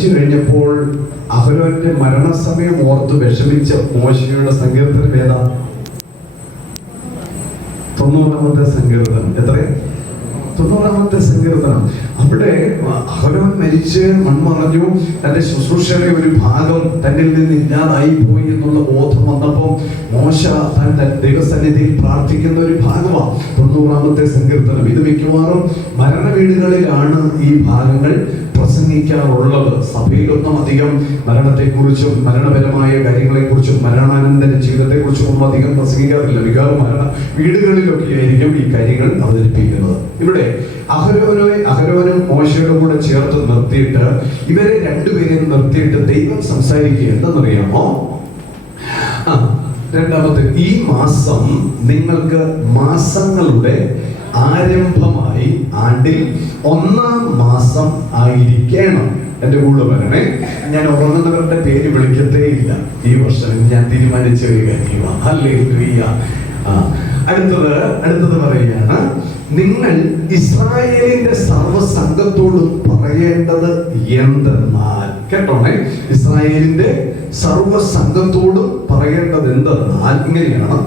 മരിച്ചു കഴിഞ്ഞപ്പോൾ അഹരോന്റെ മരണസമയം ഓർത്ത് വിഷമിച്ച മോശയുടെ സങ്കീർത്തനം ഏതാ? 90-ാമത്തെ സങ്കീർത്തനം. എത്ര? 90-ാമത്തെ സങ്കീർത്തനം. അവിടെ അഹരോൻ മരിച്ച് മൺമറഞ്ഞു, തന്റെ ശുശ്രൂഷയുടെ ഒരു ഭാഗം തന്നിൽ നിന്ന് ഇല്ലാതായി പോയി എന്നുള്ള ബോധം വന്നപ്പോൾ മോശ തന്റെ ദൈവസന്നിധിയിൽ പ്രാർത്ഥിക്കുന്ന ഒരു ഭാഗമാണ് 90-ാമത്തെ സങ്കീർത്തനം. ഇത് മിക്കവാറും മരണ വീടുകളിലാണ് ഈ ഭാഗങ്ങൾ പ്രസംഗിക്കാറുള്ളത്. സഭയിലൊന്നും അധികം മരണത്തെക്കുറിച്ചും മരണപരമായ കാര്യങ്ങളെക്കുറിച്ചും മരണാനന്തര ജീവിതത്തെക്കുറിച്ചും ഒന്നും അധികം പ്രസംഗിക്കാറില്ല. മിക്കവാറും മരണ വീടുകളിലൊക്കെ ആയിരിക്കും ഈ കാര്യങ്ങൾ അവതരിപ്പിക്കുന്നത്. ഇവിടെ അഹരോനും മോശയുടെ കൂടെ ചേർത്ത് നിർത്തിയിട്ട് ഇവരെ രണ്ടുപേരെയും നിർത്തിയിട്ട് ദൈവം സംസാരിക്കുക. എന്താണെന്നറിയാമോ? രണ്ടാമത്തെ, ഈ മാസം നിങ്ങൾക്ക് മാസങ്ങളുടെ ആരംഭമായി ആണ്ടിൽ 1-ാം മാസം ആയിരിക്കണം. എന്റെ കൂടെ വരണേ. ഞാൻ ഉറങ്ങുന്നവരുടെ പേര് വിളിക്കത്തേ ഇല്ല ഈ വർഷം. ഞാൻ തീരുമാനിച്ച ഒരു കാര്യമാണ്. ഹല്ലേലൂയ. അടുത്തത് പറയുകയാണ്, നിങ്ങൾ ഇസ്രായേലിന്റെ സർവ്വസംഘത്തോടും പറയേണ്ടത് എന്തെന്നാൽ, കേട്ടോണേ, ഇസ്രായേലിന്റെ സർവ്വസംഘത്തോടും പറയേണ്ടത് എന്തെന്നാൽ ഇങ്ങനെയാണ്,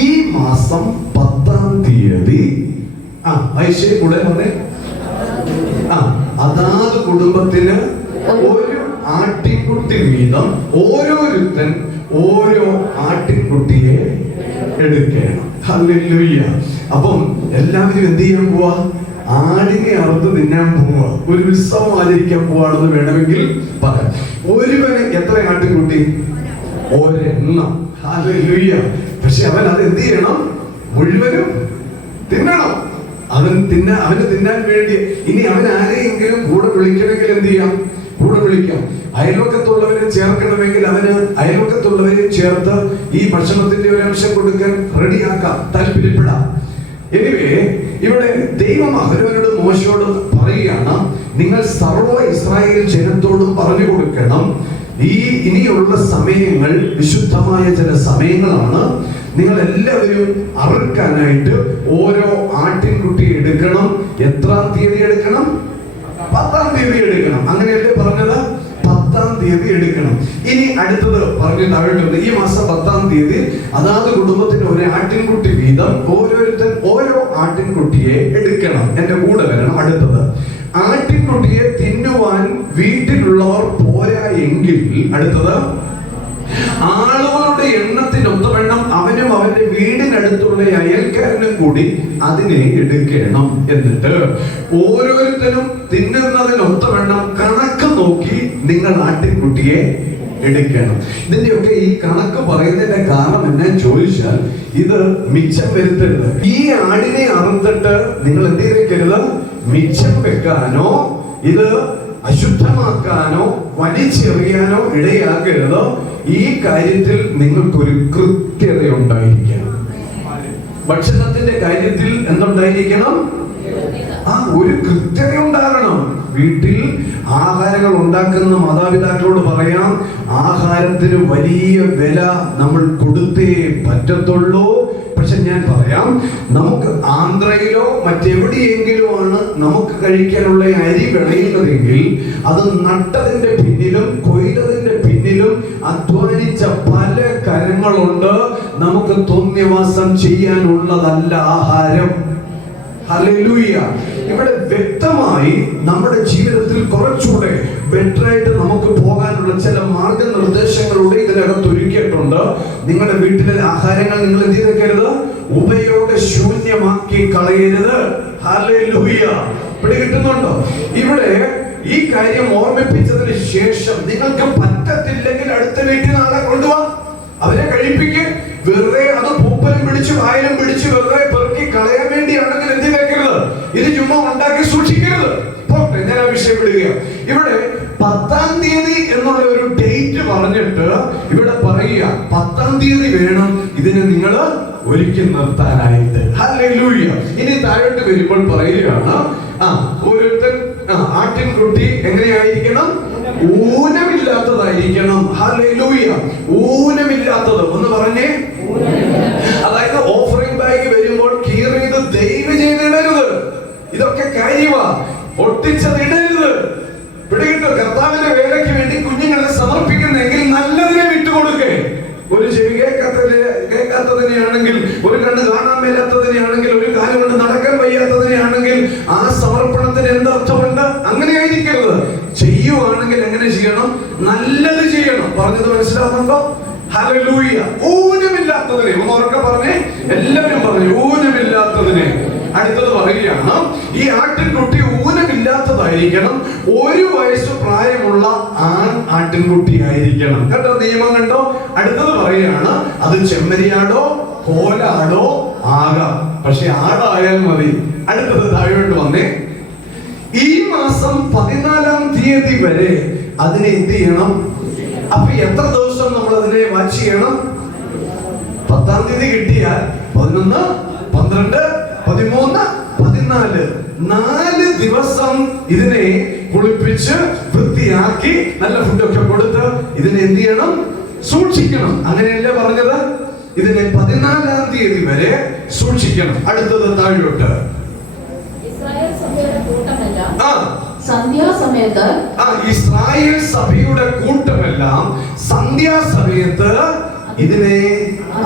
ഈ മാസം 10-ാം തീയതി ഐശ്വര്യ കൂടെ വന്നേ, അതാത് കുടുംബത്തിന് ഒരു ആട്ടിൻകുട്ടി വീതം ഓരോരുത്തൻ ഓരോ ആട്ടിൻകുട്ടിയെ എടുക്കണം. ഹല്ലേലൂയ. അപ്പം എല്ലാവരും എന്ത് ചെയ്യാൻ പോവാ? ആടിനെ അറുത്ത് തിന്നാൻ പോവാ. ഒരു ഉത്സവം ആചരിക്കാൻ പോവാണെന്ന് വേണമെങ്കിൽ പറയാം. ഒരുവന് എത്ര ആട്ടിൻകുട്ടി? ഒരെണ്ണം. ഹല്ലേലൂയ. പക്ഷെ അവൻ അത് എന്ത് ചെയ്യണം? മുഴുവനും തിന്നണം. അവന് തിന്നാൻ വേണ്ടി ഇനി അവൻ ആരെയെങ്കിലും കൂടെ വിളിക്കണമെങ്കിൽ എന്ത് ചെയ്യാം? കൂടെ വിളിക്കാം. അയൽവക്കത്തുള്ളവരെ ചേർക്കണമെങ്കിൽ അവന് അയൽവക്കത്തുള്ളവരെ ചേർത്ത് ഈ ഭക്ഷണത്തിന്റെ ഒരു അംശം കൊടുക്കാൻ റെഡിയാക്കാം, താല്പര്യപ്പെടാം. എനിവേ, ഇവിടെ ദൈവം അഹരോനോടും മോശയോടും പറയുകയാണ്, നിങ്ങൾ സർവ്വ ഇസ്രായേൽ ജനത്തോടും പറഞ്ഞു കൊടുക്കണം, ഈ ഇനിയുള്ള സമയങ്ങൾ വിശുദ്ധമായ ചില സമയങ്ങളാണ്. നിങ്ങൾ എല്ലാവരും അറുക്കാനായിട്ട് ഓരോ ആട്ടിൻകുട്ടി എടുക്കണം. എത്രാം തീയതി എടുക്കണം? 10-ാം തീയതി എടുക്കണം. അങ്ങനെയല്ലേ പറഞ്ഞത്? 10-ാം തീയതി എടുക്കണം. ഇനി അടുത്തത് പറഞ്ഞു താഴോട്ടുണ്ട്, ഈ മാസം 10-ാം തീയതി അതാത് കുടുംബത്തിന് ഒരു ആട്ടിൻകുട്ടി വീതം ഓരോരുത്തൻ ഓരോ ആട്ടിൻകുട്ടിയെ എടുക്കണം. എന്റെ കൂടെ വരണം. അടുത്തത്, ആട്ടിൻകുട്ടിയെ തിന്നുവാൻ വീട്ടിലുള്ളവർ പോരാ എങ്കിൽ, അടുത്തത്, ആളുകളുടെ എണ്ണത്തിനൊത്തവണ്ണം അവനും അവന്റെ വീടിനടുത്തുള്ള അയൽക്കാരനും കൂടി അതിനെ എടുക്കണം. എന്നിട്ട് ഓരോരുത്തരും തിന്നുന്നതിനൊത്തവണ്ണം കണക്ക് നോക്കി നിങ്ങൾ ആട്ടിൻകുട്ടിയെ എടുക്കണം. ഇതിന്റെയൊക്കെ ഈ കണക്ക് പറയുന്നതിന്റെ കാരണം എന്നാ ചോദിച്ചാൽ, ഇത് മിച്ചം വരുത്തരുത്. ഈ ആടിനെ അറുത്തിട്ട് നിങ്ങൾ എന്ത് ചെയ്തേക്കരുത്? മിച്ചം വെക്കാനോ ഇത് അശുദ്ധമാക്കാനോ വലിച്ചെറിയാനോ ഇടയാകരുത്. ഈ കാര്യത്തിൽ നിങ്ങൾക്കൊരു കൃത്യത ഉണ്ടായിരിക്കണം. ഭക്ഷണത്തിന്റെ കാര്യത്തിൽ എന്തുണ്ടായിരിക്കണം? ഒരു കൃത്യത ഉണ്ടാകണം. വീട്ടിൽ ആഹാരങ്ങൾ ഉണ്ടാക്കുന്ന മാതാപിതാക്കളോട് പറയാം, ആഹാരത്തിന് വലിയ വില നമ്മൾ കൊടുത്തേ പറ്റത്തുള്ളൂ. പക്ഷെ ഞാൻ പറയാം, നമുക്ക് ആന്ധ്രയിലോ മറ്റെവിടെയെങ്കിലും ആണ് നമുക്ക് കഴിക്കാനുള്ള അരി വിളയുന്നതെങ്കിൽ അത് നട്ടതിന്റെ പിന്നിലും കൊയ്തതിന്റെ പിന്നിലും അധ്വാനിച്ച പല കരങ്ങളുണ്ട്. നമുക്ക് തോന്നിയവാസം ചെയ്യാനുള്ളതല്ല ആഹാരം. ഹല്ലേലൂയ. ഇവിടെ വ്യക്തമായി നമ്മുടെ ജീവിതത്തിൽ കുറച്ചുകൂടെ ബെറ്ററായിട്ട് നമുക്ക് പോകാനുള്ള ചില മാർഗനിർദ്ദേശങ്ങളുടെ ഇതിനകത്ത് ഒരുക്കിയിട്ടുണ്ട്. നിങ്ങളുടെ വീട്ടിലെ ആഹാരങ്ങൾ നിങ്ങൾ എന്ത് ചെയ്തേക്കരുത്? ഉപയോഗശൂന്യമാക്കി കളയരുത്. ഹല്ലേലൂയ. പിടികിട്ടുന്നുണ്ടോ? ഇവിടെ ഈ കാര്യം ഓർമ്മിപ്പിച്ചതിന് ശേഷം നിങ്ങൾക്ക് പറ്റത്തില്ലെങ്കിൽ അടുത്ത വീട്ടിൽ നാളെ കൊണ്ടുപോവാ, അവരെ കഴിപ്പിക്ക്. വെറുതെ അത് പൂപ്പലും പിടിച്ചു വായലും പിടിച്ചു വെറുതെ പെറുക്കി കളയാൻ വേണ്ടിയാണെങ്കിൽ എന്ത് വെക്കരുത്? ഇത് ചുമ്മാ ഉണ്ടാക്കി സൂക്ഷിക്കരുത്. ഞാൻ ആ വിഷയം വിടുകയാണ്. ഇവിടെ 10-ാം തീയതി എന്നുള്ള ഒരു ഡേറ്റ് പറഞ്ഞിട്ട് ഇവിടെ പറയുക, 10-ാം തീയതി വേണം ഇതിനെ നിങ്ങൾ ഒരുക്കി നിർത്താനായിട്ട്. ഹല്ലേലൂയ. ഇനി താഴോട്ട് വരുമ്പോൾ പറയുകയാണ്, ഓരോരുത്തൻ ആട്ടിൻകുട്ടി എങ്ങനെയായിരിക്കണം? ഊനമില്ലാത്തതായിരിക്കണം. ഹല്ലേലൂയ. ഊനമില്ലാത്തത് ഒന്ന് പറഞ്ഞേ. അതായത് ഓഫറിംഗ് ബാഗ് വരുമ്പോൾ കീറിയത് ദയവ് ചെയ്തിടരുത്. ഇതൊക്കെ കാര്യമാ. ഒട്ടിച്ചതിടരുത്. പിടികിട്ടോ? കർത്താവിന്റെ വേല വയ്യാത്തതിനെയാണെങ്കിൽ, ഒരു കണ്ണ് കാണാൻ മേലാത്തതിനെയാണെങ്കിൽ, ഒരു കാലം കൊണ്ട് നടക്കാൻ വയ്യാത്തതിനെയാണെങ്കിൽ ആ സമർപ്പണത്തിന് എന്തർത്ഥമുണ്ട്? അങ്ങനെ ആയിരിക്കരുത്. ചെയ്യുവാണെങ്കിൽ എങ്ങനെ ചെയ്യണം? നല്ലത് ചെയ്യണം. പറഞ്ഞത് മനസ്സിലാകുന്നുണ്ടോ? ഹല്ലേലൂയ. ഊനമില്ലാത്തതിനെ ഒന്ന് ഉറക്കെ പറഞ്ഞേ, എല്ലാവരും പറഞ്ഞു ഊനമില്ലാത്തതിനെ. അടുത്തത് പറയുകയാണ്, ഈ ആട്ടിൻകുട്ടി ഊനമില്ലാത്തതായിരിക്കണം, 1 വയസ്സ് പ്രായമുള്ള ആട്ടിൻകുട്ടി ആയിരിക്കണം. കേട്ടോ, നിയമം കണ്ടോ? അടുത്തത് പറയുകയാണ്, അത് ചെമ്മരിയാടോ കോലാടോ ആകാം, പക്ഷെ ആടായാൽ മതി. അടുത്തത് താഴോട്ട് വന്നേ, ഈ മാസം 14-ാം തീയതി വരെ അതിനെ എന്ത് ചെയ്യണം? അപ്പൊ എത്ര ദിവസം നമ്മൾ അതിനെ വാച്ച് ചെയ്യണം? 10-ാം തീയതി കിട്ടിയാൽ 11, 12, 13, 14, 4 ദിവസം ഇതിനെ കുളിപ്പിച്ച് വൃത്തിയാക്കി നല്ല ഫുഡൊക്കെ കൊടുത്ത് ഇതിനെ എന്ത് ചെയ്യണം? സൂക്ഷിക്കണം. അങ്ങനെയല്ലേ പറഞ്ഞത്? ഇതിനെ 14-ാം തീയതി വരെ സൂക്ഷിക്കണം. അടുത്തത് താഴോട്ട്, ഇസ്രായേൽ സഭയുടെ കൂട്ടമെല്ലാം സന്ധ്യാസമയത്ത് ഇതിനെ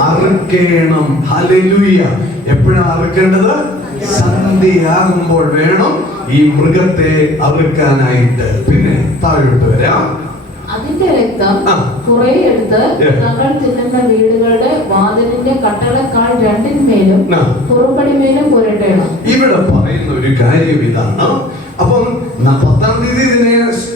അറുക്കണം. ഹല്ലേലൂയ. എപ്പോഴാണ് അറുക്കേണ്ടത്? സന്ധ്യയാകുമ്പോൾ വേണം ഈ മൃഗത്തെ അറുക്കാനായിട്ട്. പിന്നെ താഴോട്ട് വരാം, അതിന്റെ രക്തം കുറെ എടുത്ത് തങ്ങൾ തിന്നുന്ന വീടുകളുടെ വാതിലിന്റെ കട്ടളക്കാൾ 2-ന്മേലും പുറപ്പടിമേലും പുരട്ടണം. ഇവിടെ പറയുന്ന ഒരു കാര്യം ഇതാണ്. അപ്പം 10-ാം തീയതി ഇതിനെ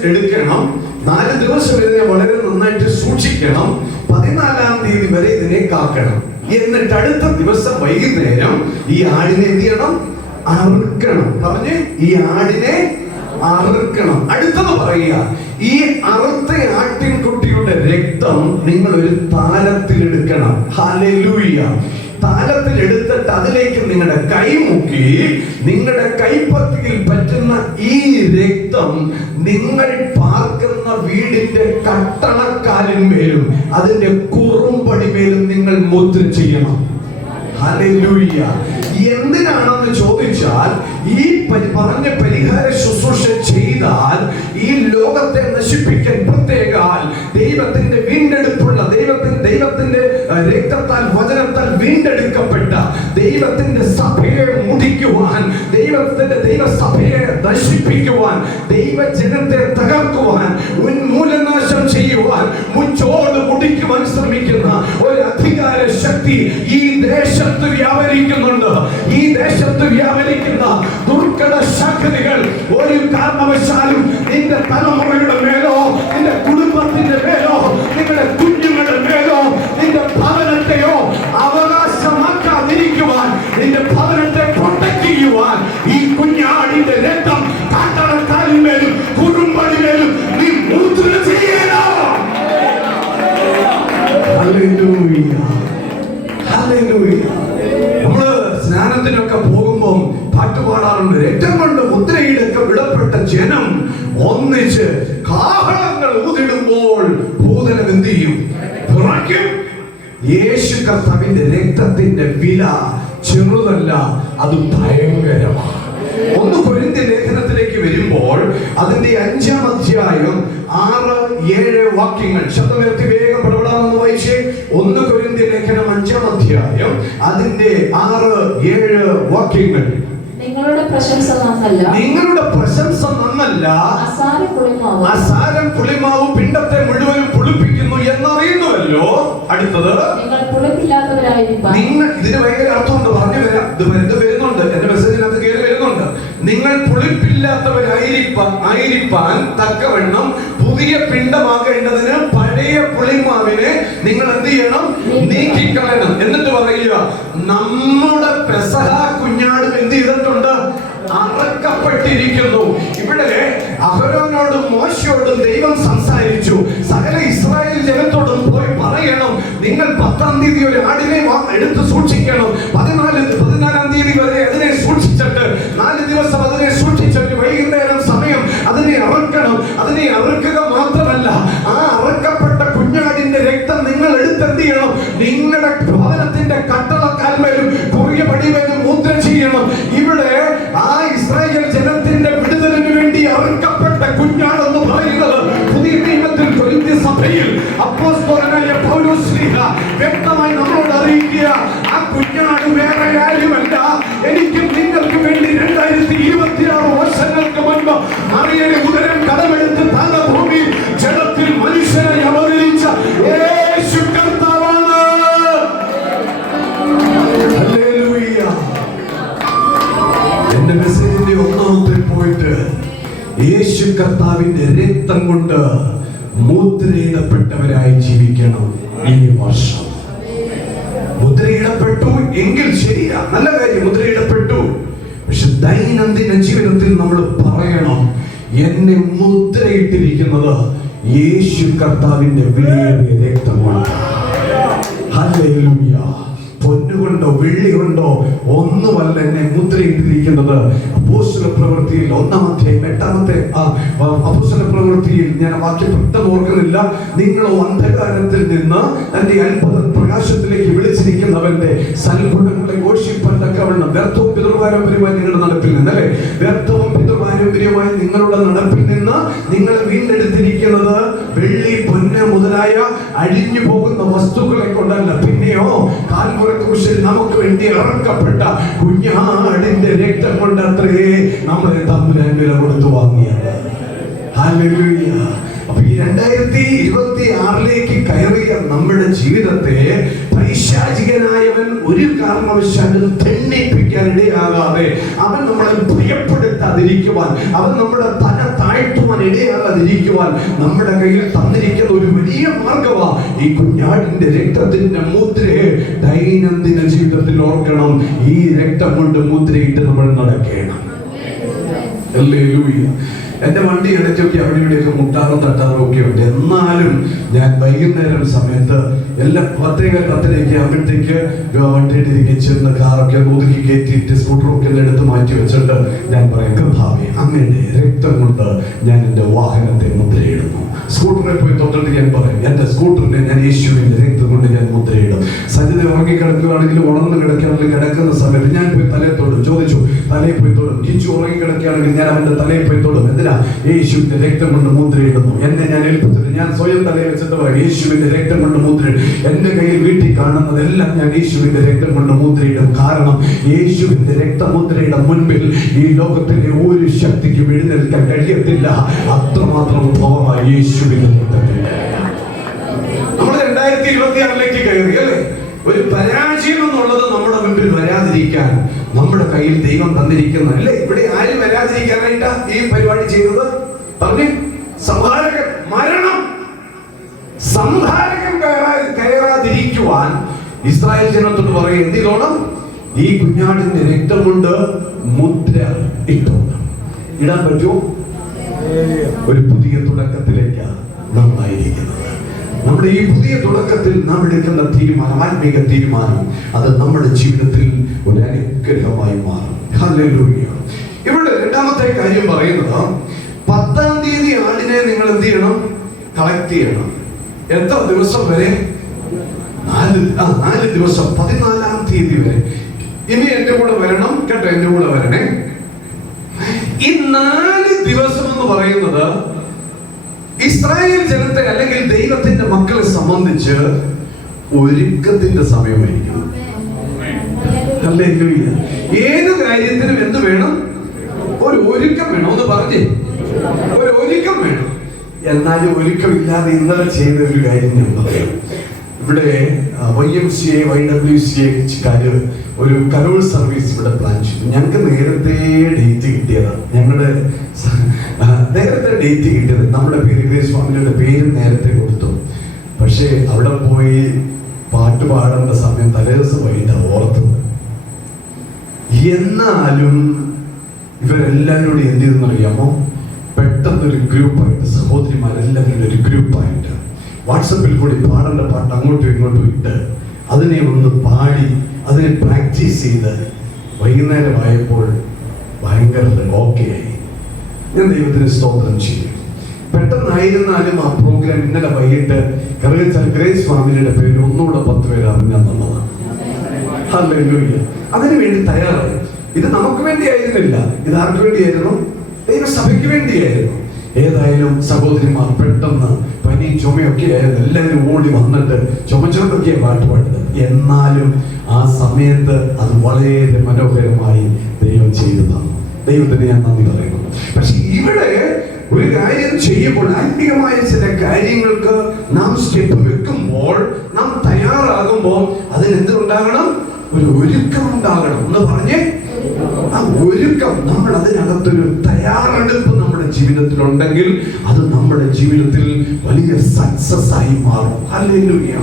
എടുക്കണം, 4 ദിവസം ഇതിനെ വളരെ നന്നായിട്ട് സൂക്ഷിക്കണം, 14-ാം തീയതി വരെ ഇതിനെ കാക്കണം. എന്നിട്ട് അടുത്ത ദിവസം വൈകുന്നേരം ഈ ആടിനെ എന്ത് ചെയ്യണം? അറുക്കണം. പറഞ്ഞ്, ഈ ആടിനെ അറുക്കണം. അടുത്തത് പറയുക, ഈ അറുത്ത ആട്ടിൻകുട്ടിയുടെ രക്തം നിങ്ങൾ ഒരു താലത്തിൽ എടുക്കണം. ഹല്ലേലൂയ. താലത്തിൽ എടുത്തിട്ട് അതിലേക്ക് നിങ്ങളുടെ കൈ മുക്കി, നിങ്ങളുടെ കൈപ്പത്തിയിൽ പറ്റുന്ന ഈ രക്തം നിങ്ങൾ പാർക്കുന്ന വീടിന്റെ കട്ടളക്കാലിന്മേലും അതിന്റെ കുറുമ്പടിമേലും നിങ്ങൾ മുദ്ര ചെയ്യണം. ഹല്ലേലൂയ. എന്തിനാണെന്ന് ചോദിച്ചാൽ, ഈ പറഞ്ഞ പരിഹാര ശുശ്രൂഷ ചെയ്താൽ ഈ ലോകത്തെ നശിപ്പിക്കാൻ പ്രത്യേകാൽ ദൈവത്തിന്റെ വീണ്ടെടുപ്പുള്ള ദൈവത്തിന്റെ രക്തത്താൽ വചനത്താൽ വീണ്ടെടുക്കപ്പെട്ട ദൈവത്തിന്റെ സഭയെ മുടിക്കുവാൻ, ദൈവസഭയെ നശിപ്പിക്കുവാൻ, ദൈവജനത്തെ തകർക്കുവാൻ, ഉന്മൂലനാശം ചെയ്യുവാൻ, മുച്ചോട് മുടിക്കുവാൻ ശ്രമിക്കുന്ന ഒരു അധികാര ശക്തി ഈ ദേശത്ത് വ്യാപരിക്കുന്നുണ്ട്. ഈ ദേശത്ത് വ്യാപരിക്കുന്ന ദുർഘട ശക്തികൾ ഒരു കാരണവശാലും നിന്റെ തലമുറയുടെ മേലോ, നിന്റെ കുടുംബത്തിന്റെ മേലോ, നിങ്ങളുടെ കുഞ്ഞുങ്ങളുടെ മേലോ, നിന്റെ ഭവനത്തെയോ അവകാശമാക്കാതിരിക്കുവാൻ, നിന്റെ ഭവനത്തെ പ്രൊട്ടക്ട് ചെയ്യുവാൻ ഈ കുഞ്ഞാടിന്റെ രക്തം കാട്ടളക്കാലിന്മേലും കുറുമ്പടിമേലും നീ മുദ്ര ചെയ്യണം. ഹല്ലേലൂയ. ഹല്ലേലൂയ. നമ്മള് സ്നാനത്തിനൊക്കെ പോകുമ്പോൾ പാട്ട് പാടാറുണ്ട്. രക്തം കൊണ്ട് മുദ്രയിലൊക്കെ വിടപ്പെട്ട ജനം ഒന്നിച്ച് കാഹളങ്ങൾ ഊതിടുമ്പോൾ ഭൂതനം എന്ത് ചെയ്യും? വിറയ്ക്കും. യേശു കർത്താവിന്റെ രക്തത്തിന്റെ വില ചെറുതല്ല, അത് ഭയങ്കരമാണ്. 1 കൊരിന്ത്യർ ലേഖനത്തിലേക്ക് വരുമ്പോൾ അതിന്റെ 5-ാം അധ്യായം 6-7 വാക്യങ്ങൾ ശബ്ദമുയർത്തി വേഗം പടപടാമെന്ന് വായിച്ചേ. 1 കൊരിന്ത്യർ ലേഖനം 5-ാം അധ്യായം അതിന്റെ 6-7 വാക്യങ്ങൾ. നിങ്ങളുടെ പ്രശംസ നന്നല്ല, അസാരം പുളിമാവ് പിണ്ടത്തെ മുഴുവനും പുളിപ്പിക്കുന്നു എന്നറിയുന്നുവല്ലോ. അടുത്തത്, നിങ്ങൾ ഇതിന് ഭയങ്കര അർത്ഥമുണ്ട്, പറഞ്ഞു വരാം. ഇത് വരുന്നുണ്ട്, എന്റെ മെസ്സേജിനകത്ത് കയറി വരുന്നുണ്ട്. നിങ്ങൾ പുളിപ്പില്ലാത്തവരായിരിക്കാൻ തക്കവണ്ണം പുതിയ പിണ്ടമാകേണ്ടതിന് പഴയ പുളിമാവിനെ നിങ്ങൾ എന്ത് ചെയ്യണം? നീക്കിക്കളയണം. എന്നിട്ട് പറയുക, നമ്മുടെ പെസഹ കുഞ്ഞാടും എന്ത് ചെയ്തിട്ടുണ്ട്? അറക്കപ്പെട്ടിരിക്കുന്നു. ഇവിടെ അഹരോനോടും മോശയോടും ദൈവം സംസാരിച്ചു. സകല ഇസ്രായേൽ ജനത്തോടും പോയി പറയണം, നിങ്ങൾ 10-ാം തീയതി ഒരു ആടിനെ എടുത്ത് സൂക്ഷിക്കണം. 14-ാം തീയതി വരെ അതിനെ സൂക്ഷിച്ചിട്ട് 4 ദിവസം അതിനെ സൂക്ഷിച്ചിട്ട് വൈകുന്നേരം സമയം അതിനെ അറക്കണം. അതിനെ അറക്കുക മാത്രമല്ല, ആ അറക്കപ്പെട്ട കുഞ്ഞാടിന്റെ രക്തം നിങ്ങൾ എടുത്തെന്ത് ചെയ്യണം? നിങ്ങളുടെ ഭവനത്തിന്റെ കട്ടളക്കാൽമേലും കുറിയ പടിമേലും മുദ്ര ചെയ്യണം. ഇവിടെ ആ ഇസ്രായേൽ ജനത്തിന്റെ വിടുതലിന് വേണ്ടി അറുക്കപ്പെട്ട കുഞ്ഞാടെന്ന് പറയുന്നത് പുതിയ നിയമത്തിൽ കൊരിന്ത്യ സഭയിൽ അപ്പോസ്തലനായ പൗലോസ് വ്യക്തമായി നമ്മളോട് അറിയിക്കുക, കർത്താവിന്റെ രക്തം കൊണ്ട് മുദ്രയിടപ്പെട്ടവരായി ജീവിക്കണം ഈ വർഷം. മുദ്രയിടപ്പെട്ടു എങ്കിൽ ശരിയാ, നല്ല കാര്യം, മുദ്രയിടപ്പെട്ടു. പക്ഷെ ദൈനംദിന ജീവിതത്തിൽ നമ്മൾ പറയണം, എന്നെ മുദ്രയിട്ടിരിക്കുന്നത് യേശു കർത്താവിന്റെ വിലയേറിയ രക്തമാണ്. ഹല്ലേലൂയ. പൊന്നുകൊണ്ടോ വെള്ളി കൊണ്ടോ ഒന്നുമല്ല എന്നെ മുദ്രയിട്ടിരിക്കുന്നത്. അപ്പോസ്തല പ്രവൃത്തിയിൽ 1-ാം അധ്യായം 8-ാമത്തെ അപ്പോസ്തല പ്രവൃത്തിയിൽ, ഞാൻ വാക്യം പെട്ടെന്ന് ഓർക്കുന്നില്ല, നിങ്ങളോ അന്ധകാരത്തിൽ നിന്ന് തന്റെ അത്ഭുത പ്രകാശത്തിലേക്ക് വിളിച്ചിരിക്കുന്നവന്റെ സൽഗുണങ്ങളെ ഘോഷിപ്പത്തക്കവണ്ണം വ്യർത്ഥവും പിതൃപാരമ്പര്യമായി നിങ്ങളുടെ നടപ്പിൽ നിന്ന്, അല്ലെ, വ്യർത്ഥവും പിതൃപാരമ്പര്യമായി നിങ്ങളുടെ നടപ്പിൽ നിന്ന് നിങ്ങളെ വീണ്ടെടുത്തിരിക്കുന്നത് വെള്ളി, പൊന്ന് മുതലായ അഴിഞ്ഞു പോകുന്ന വസ്തുക്കളെ കൊണ്ടല്ല, പിന്നെയോ കാൽവരിക്രൂശിൽ നമുക്ക് വേണ്ടി ഇറക്കപ്പെട്ട കുഞ്ഞാടിന്റെ രക്തം കൊണ്ട് അത്രേ നമ്മളെ തമ്പുരാൻ വില കൊടുത്തു വാങ്ങിയത്. ഹല്ലേലൂയ. അപ്പൊ ഈ 2026 കയറിയ നമ്മുടെ ജീവിതത്തെ പൈശാചികനായവൻ ഒരു കാരണവശാലും തെന്നിപ്പിക്കാൻ ഇടയാകാതെ, അവൻ നമ്മളെ ഭയപ്പെടുത്താതിരിക്കുവാൻ, അവൻ നമ്മുടെ തല താഴ്ത്തുവാൻ ഇടയാകാതിരിക്കുവാൻ നമ്മുടെ കയ്യിൽ തന്നിരിക്കുന്ന ഒരു വലിയ മാർഗമാണ് ഈ കുഞ്ഞാടിന്റെ രക്തത്തിന്റെ മുദ്രയെ ദൈനംദിന ജീവിതത്തിൽ ഓർക്കണം. ഈ രക്തം കൊണ്ട് മുദ്രയിട്ട് നമ്മൾ നടക്കണം. ഹല്ലേലൂയ. എന്റെ വണ്ടി ഇടയ്ക്കൊക്കെ അവിടെ ഇവിടെയൊക്കെ മുട്ടാറും തട്ടാറും ഒക്കെ ഉണ്ട്. എന്നാലും ഞാൻ വൈകുന്നേരം സമയത്ത് എല്ലാ 10:30 ആകുമ്പോഴത്തേക്ക് വണ്ടിയിട്ടിരിക്കെ ചെന്ന് കാറൊക്കെ ഒതുക്കി കയറ്റിയിട്ട് സ്കൂട്ടറൊക്കെ എടുത്ത് മാറ്റി വെച്ചിട്ട് ഞാൻ പറയാം, കർത്താവേ, അങ്ങയുടെ രക്തം കൊണ്ട് ഞാൻ എൻ്റെ വാഹനത്തെ മുദ്രയിടുന്നു. സ്കൂട്ടറിൽ പോയി തൊട്ടിട്ട് ഞാൻ പറയും, എൻ്റെ സ്കൂട്ടറിനെ ഞാൻ യേശുവിന്റെ രക്തം കൊണ്ട് ഞാൻ മുദ്രയിടും. സജിത ഉറങ്ങി കിടക്കുകയാണെങ്കിലും ഉണർന്ന് കിടക്കുകയാണെങ്കിലും കിടക്കുന്ന സമയത്ത് ഞാൻ പോയി തലയിൽ തൊടും. ചോദിച്ചു, തലയിൽ പോയി തൊടും. കിച്ചു ഉറങ്ങി കിടക്കുകയാണെങ്കിൽ ഞാൻ അവന്റെ തലയിൽ പോയി തൊടും. എന്തിനാ? യേശുവിന്റെ രക്തം കൊണ്ട് മുദ്രയിടുന്നു. എന്നെ ഞാൻ ഏൽപ്പിച്ചിട്ട് ഞാൻ സ്വയം തലയിൽ വെച്ചിട്ട് പറയും, യേശുവിന്റെ രക്തം കൊണ്ട് മുദ്രയിടും. എന്റെ കയ്യിൽ വീട്ടിൽ കാണുന്നതെല്ലാം ഞാൻ യേശുവിന്റെ രക്തം കൊണ്ട് മുദ്രയിടും. കാരണം യേശുവിന്റെ രക്തമുദ്രയുടെ മുൻപിൽ ഈ ലോകത്തിലെ ഒരു ശക്തിക്കും എഴുന്നേൽക്കാൻ കഴിയത്തില്ല. അത്രമാത്രം പവറായി യേശുവിന്റെ രക്തത്തിന്റെ. നമ്മൾ 2026 കയറി, അല്ലേ? ഒരു പരാജയം എന്നുള്ളത് നമ്മുടെ മുമ്പിൽ വരാതിരിക്കാൻ നമ്മുടെ കയ്യിൽ ദൈവം തന്നിരിക്കുന്ന, അല്ലേ? ഇവിടെ ആരും വരാതിരിക്കാനായിട്ടാ ഈ പരിപാടി ചെയ്തത്. പറഞ്ഞു, സംഹാരകൻ, മരണം, സംഹാരകൻ കയറാതിരിക്കുവാൻ ഇസ്രായേൽ ജനത്തോട് പറയും, എന്ത് ചെയ്തോണം? ഈ കുഞ്ഞാടിന്റെ രക്തം കൊണ്ട് മുദ്ര ഇട്ടോണം. ഇടാൻ പറ്റുമോ? ഒരു പുതിയ തുടക്കത്തിലേക്കാണ് നമ്മളായിരിക്കുന്നത്. നമ്മുടെ ഈ പുതിയ തുടക്കത്തിൽ നാം എടുക്കുന്ന തീരുമാനം, ആത്മീക തീരുമാനം, അത് നമ്മുടെ ജീവിതത്തിൽ ഒരു അനുഗ്രഹമായി മാറും. ഹല്ലേലൂയ. ഇവിടെ 2-ാമത്തെ കാര്യം പറയുന്നത്, 10-ാം തീയതി ആടിനെ നിങ്ങൾ എന്ത് ചെയ്യണം? കളക്ട് ചെയ്യണം. എത്ര ദിവസം വരെ? 4 ദിവസം, 14-ാം തീയതി വരെ. ഇനി എന്റെ കൂടെ വരണം കേട്ടോ, എന്റെ കൂടെ വരണേ. ഈ 4 ദിവസം എന്ന് പറയുന്നത് ഇസ്രായേൽ ജനത്തെ അല്ലെങ്കിൽ ദൈവത്തിന്റെ മക്കളെ സംബന്ധിച്ച് ഒരുക്കത്തിന്റെ സമയമായിരിക്കും. ഹല്ലേലൂയ. ഏത് കാര്യത്തിനും എന്ത് വേണം? ഒരു ഒരുക്കം വേണം. ഒന്ന് പറഞ്ഞേ, ഒരു ഒരുക്കം വേണം. എന്നാലും ഒരുക്കമില്ലാതെ ഇന്നലെ ചെയ്ത ഒരു കാര്യം ഞാൻ പറയാം. ഇവിടെ YMCA YWCA ഒരു കരോൾ സർവീസ് ഇവിടെ പ്ലാൻ ചെയ്തു. ഞങ്ങൾക്ക് നേരത്തെ ഡേറ്റ് കിട്ടിയതാണ്. ഞങ്ങളുടെ നേരത്തെ ഡേറ്റ് കിട്ടിയത്, നമ്മുടെ ഗ്രേസ് ഫാമിലിയുടെ പേര് നേരത്തെ കൊടുത്തു. പക്ഷേ അവിടെ പോയി പാട്ട് പാടേണ്ട സമയം തലേദിവസം വൈകിട്ടാണ് ഓർത്തത്. എന്നാലും ഇവരെല്ലാവരോടും എന്ത് ചെയ്തെന്നറിയാമോ? പെട്ടെന്നൊരു ഗ്രൂപ്പായിട്ട്, സഹോദരിമാരെല്ലാവരും ഒരു ഗ്രൂപ്പായിട്ട് വാട്സപ്പിൽ കൂടി പാടേണ്ട പാട്ട് അങ്ങോട്ടും ഇങ്ങോട്ടും ഇട്ട് അതിനെ ഒന്ന് പാടി അതിനെ പ്രാക്ടീസ് ചെയ്ത് വൈകുന്നേരമായപ്പോൾ ഭയങ്കര ഓക്കെ ആയി. ഞാൻ ദൈവത്തിന് സ്തോത്രം ചെയ്യും. പെട്ടെന്നായിരുന്നാലും ആ പ്രോഗ്രാം ഇന്നലെ വൈകിട്ട് ഗ്രേസ് ഫാമിലിയുടെ പേര് ഒന്നുകൂടെ 10 പേര് അറിഞ്ഞെന്നുള്ളതാണ്. ഹല്ലേലൂയ. അതിനു വേണ്ടി തയ്യാറായി. ഇത് നമുക്ക് വേണ്ടിയായിരുന്നില്ല, ഇത് ആർക്ക് വേണ്ടിയായിരുന്നു? ദൈവസഭയ്ക്ക് വേണ്ടിയായിരുന്നു. ഏതായാലും സഹോദരിമാർ പെട്ടെന്ന് പനി ചുമയൊക്കെ ആയിരുന്നു. എല്ലാവരും ഓടി വന്നിട്ട് ചുമച്ചുകൊണ്ടൊക്കെയാണ് പാട്ട് പാടുന്നത്. എന്നാലും ആ സമയത്ത് അത് വളരെ മനോഹരമായി ദൈവം ചെയ്തു തന്നു. ദൈവത്തിന് ഞാൻ നന്ദി പറയുന്നു. പക്ഷെ ഇവിടെ ഒരു കാര്യം ചെയ്യുമ്പോൾ, ആത്മീയമായ ചില കാര്യങ്ങൾക്ക് നാം സ്റ്റെപ്പ് വെക്കുമ്പോൾ, നാം തയ്യാറാകുമ്പോൾ അതിനെന്തുണ്ടാകണം? ഒരു ഒരുക്കം ഉണ്ടാകണം. എന്ന് പറഞ്ഞേ, ആ ഒരുക്കം, നമ്മൾ അതിനകത്തൊരു തയ്യാറെടുപ്പ് നമ്മുടെ ജീവിതത്തിലുണ്ടെങ്കിൽ അത് നമ്മുടെ ജീവിതത്തിൽ വലിയ സക്സസ് ആയി മാറും. ഹല്ലേലൂയ.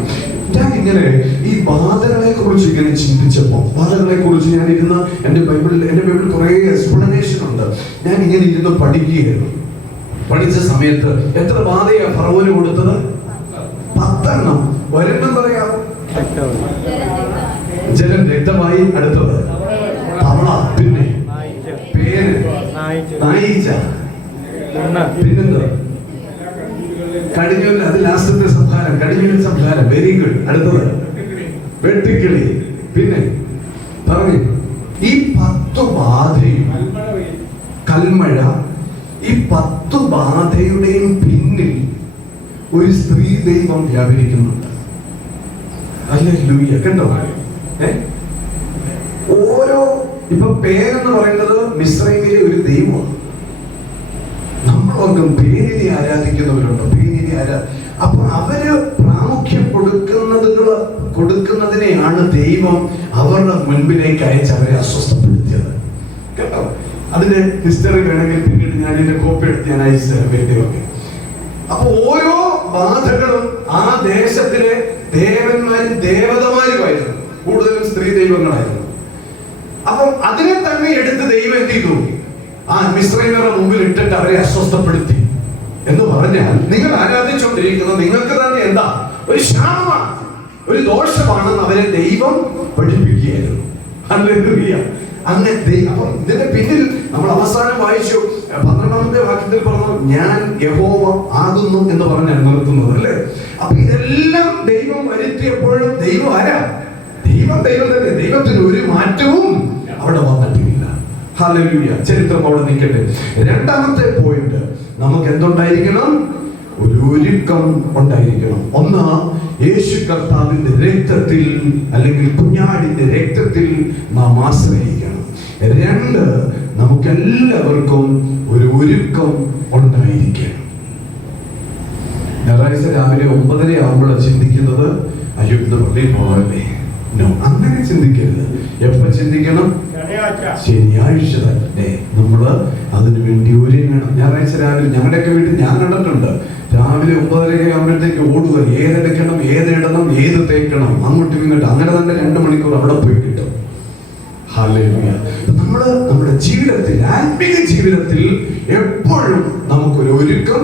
ഞാൻ ഇങ്ങനെ ഈ ബാധകളെ കുറിച്ച് ഇങ്ങനെ ചിന്തിച്ചപ്പോൾ, ബാധകളെ കുറിച്ച് ഞാൻ ഇരുന്ന് എൻ്റെ ബൈബിളിൽ കുറേ എക്സ്പ്ലനേഷൻ ഉണ്ട്. ഞാൻ ഇങ്ങനെ ഇരുന്ന് പഠിക്കുകയായിരുന്നു. പഠിച്ച സമയത്ത് എത്ര ബാധയാ ഫറവോന് കൊടുത്തത്? 10. ഒരെണ്ണം പറയാമോ? ജലം രക്തമായി, അടുത്തത് തവള, പിന്നെ പേര് നായിച്ച, പിന്നെന്താ കടിഞ്ഞൂൽ, അത് ലാസ്റ്റത്തെ സംഹാരം, കടിഞ്ഞൂൽ സംഹാരം. Very good. അടുത്തത് വെട്ടുക്കിളി, പിന്നെ പറഞ്ഞു. ഈ 10 ബാധയും കൽമഴ, ഈ 10 ബാധയുടെയും പിന്നിൽ ഒരു സ്ത്രീ ദൈവം വ്യാപരിക്കുന്നുണ്ട്. ഹല്ലേലൂയ. കണ്ടോ? ഓരോ ഇപ്പൊ പേരെന്ന് പറയുന്നത് മിസ്രൈമിലെ ഒരു ദൈവമാണ്. നമ്മളൊന്നും പേരിനെ ആരാധിക്കുന്നവരുണ്ടോ? അപ്പൊ അവര് പ്രാമുഖ്യം കൊടുക്കുന്നതിനെയാണ് ദൈവം അവരുടെ മുൻപിലേക്ക് അയച്ച് അവരെ അസ്വസ്ഥപ്പെടുത്തിയത്. കേട്ടോ? അതിന്റെ ഹിസ്റ്ററി വേണമെങ്കിൽ പിന്നീട് ഞാൻ ഇതിന്റെ കോപ്പി എടുത്ത് ഞാൻ അയച്ചു തരാം വേണ്ടിയൊക്കെ. അപ്പൊ ഓരോ ബാധകളും ആ ദേശത്തിലെ ദേവന്മാരും ദേവതമാരുമായിരുന്നു, കൂടുതലും സ്ത്രീ ദൈവങ്ങളായിരുന്നു. അപ്പം അതിനെ തന്നെ എടുത്ത് ദൈവം എന്ത് ചെയ്തു? ആ മിസ്രൈമരുടെ മുമ്പിൽ ഇട്ടിട്ട് അവരെ അസ്വസ്ഥപ്പെടുത്തി. എന്ന് പറഞ്ഞാൽ നിങ്ങൾ ആരാധിച്ചുകൊണ്ടിരിക്കുന്നത് നിങ്ങൾക്ക് തന്നെ എന്താ? ഒരു ശാപമാണ്, ഒരു ദോഷമാണെന്ന് അവരെ ദൈവം പഠിപ്പിക്കുകയായിരുന്നു. ഹല്ലേലൂയ. അങ്ങനെ അപ്പം ഇതിന്റെ പിന്നിൽ നമ്മൾ അവസാനം വായിച്ചു 12ാമത്തെ വാക്യത്തിൽ പറഞ്ഞു, ഞാൻ യഹോവ ആകുന്നു എന്ന് പറഞ്ഞാണ് നിർത്തുന്നത്, അല്ലേ? അപ്പൊ ഇതെല്ലാം ദൈവം വരുത്തിയപ്പോഴും ദൈവം ആരാ? ദൈവം തന്നെ. ദൈവത്തിന് ഒരു മാറ്റവും അവിടെ വന്നിട്ടില്ല. ഹല്ലേലൂയ. ചരിത്രം അവിടെ നിൽക്കട്ടെ. രണ്ടാമത്തെ പോയിന്റ്, നമുക്ക് എന്തുണ്ടായിരിക്കണം? ഒരു ഒരുക്കം ഉണ്ടായിരിക്കണം. ഒന്ന്, യേശു കർത്താവിന്റെ രക്തത്തിൽ അല്ലെങ്കിൽ കുഞ്ഞാടിന്റെ രക്തത്തിൽ നാം ആശ്രയിക്കണം. 2, നമുക്കെല്ലാവർക്കും ഒരു ഒരുക്കം ഉണ്ടായിരിക്കണം. ഞായറാഴ്ച രാവിലെ 9:30 ആകുമ്പോഴാണ് ചിന്തിക്കുന്നത്, അയ്യോ ഇന്ന് പള്ളിയിൽ പോകാനല്ലേ? നോ, അങ്ങനെ ചിന്തിക്കരുത്. എപ്പോ ചിന്തിക്കണം? ശനിയാഴ്ച തന്നെ നമ്മള് അതിനു വേണ്ടി ഒരുങ്ങണം. ഞായറാഴ്ച രാവിലെ ഞങ്ങളുടെയൊക്കെ വീട്ടിൽ ഞാൻ കണ്ടിട്ടുണ്ട്, രാവിലെ 9:30 ആകുമ്പോഴത്തേക്ക് ഓടുക, ഏതെടുക്കണം, ഏതിടണം, ഏത് തേക്കണം, അങ്ങോട്ടും ഇങ്ങോട്ടും. അങ്ങനെ തന്നെ 2 മണിക്കൂർ അവിടെ പോയി കിട്ടും. ഹല്ലേലൂയ. നമ്മള് നമ്മുടെ ജീവിതത്തിൽ, ആത്മീയ ജീവിതത്തിൽ എപ്പോഴും നമുക്കൊരു ഒരുക്കം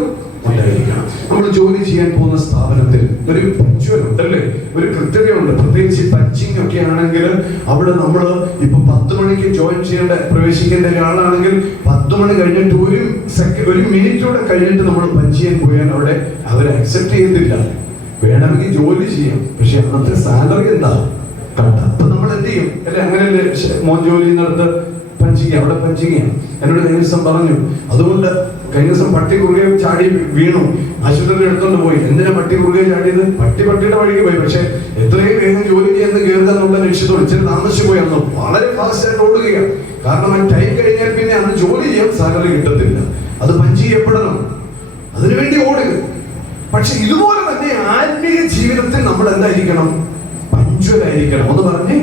ഉണ്ടായിരിക്കണം. നമ്മൾ ജോലി ചെയ്യാൻ പോകുന്ന സ്ഥാപനത്തിൽ ഒരു പഞ്ച്വലുണ്ട്, അല്ലേ? ഒരു കൃത്യതയുണ്ട്. പ്രത്യേകിച്ച് പഞ്ചിങ് ഒക്കെ ആണെങ്കിൽ അവിടെ നമ്മൾ ഇപ്പൊ 10 മണിക്ക് പ്രവേശിക്കേണ്ട ഒരാളാണെങ്കിൽ 10 മണി കഴിഞ്ഞിട്ട് ഒരു മിനിറ്റൂടെ കഴിഞ്ഞിട്ട് നമ്മൾ പഞ്ച് ചെയ്യാൻ പോയാൽ അവിടെ അവർ അക്സെപ്റ്റ് ചെയ്യത്തില്ല. വേണമെങ്കിൽ ജോലി ചെയ്യാം, പക്ഷെ അന്നത്തെ സാലറി എന്താ കണ്ട. അപ്പൊ നമ്മൾ എന്ത് ചെയ്യും? അല്ലെ, അങ്ങനെയല്ലേ മോൻ ജോലി ചെയ്യുന്നിടത്ത് പഞ്ചിങ്, അവിടെ പഞ്ചിങ് ചെയ്യാം. എന്നോട് കഴിഞ്ഞ ദിവസം പറഞ്ഞു, അതുകൊണ്ട് കഴിഞ്ഞ ദിവസം പട്ടി കുറുകെ ചാടി വീണു, ആശുപത്രിയിൽ എടുത്തോണ്ട് പോയി. എന്തിനാ പട്ടി കുറുകെ ചാടിയത്? പട്ടിയുടെ വഴിക്ക് പോയി, പക്ഷെ എത്രയും വേഗം ജോലി ചെയ്യുന്ന കയറുക എന്നുള്ള ലക്ഷ്യത്തോട് ഇച്ചിരി താമസിച്ചു പോയി. അന്ന് വളരെ ഫാസ്റ്റ് ആയിട്ട് ഓടുകയാണ്. കാരണം ആ ടൈം കഴിഞ്ഞാൽ പിന്നെ അന്ന് ജോലി ചെയ്യാൻ സാലറി കിട്ടത്തില്ല, അത് പഞ്ച് ചെയ്യപ്പെടണം, അതിനുവേണ്ടി ഓടുക. പക്ഷെ ഇതുപോലെ തന്നെ ആത്മീയ ജീവിതത്തിൽ നമ്മൾ എന്തായിരിക്കണം? പഞ്ച്വലായിരിക്കണം. ഒന്ന് പറഞ്ഞേ,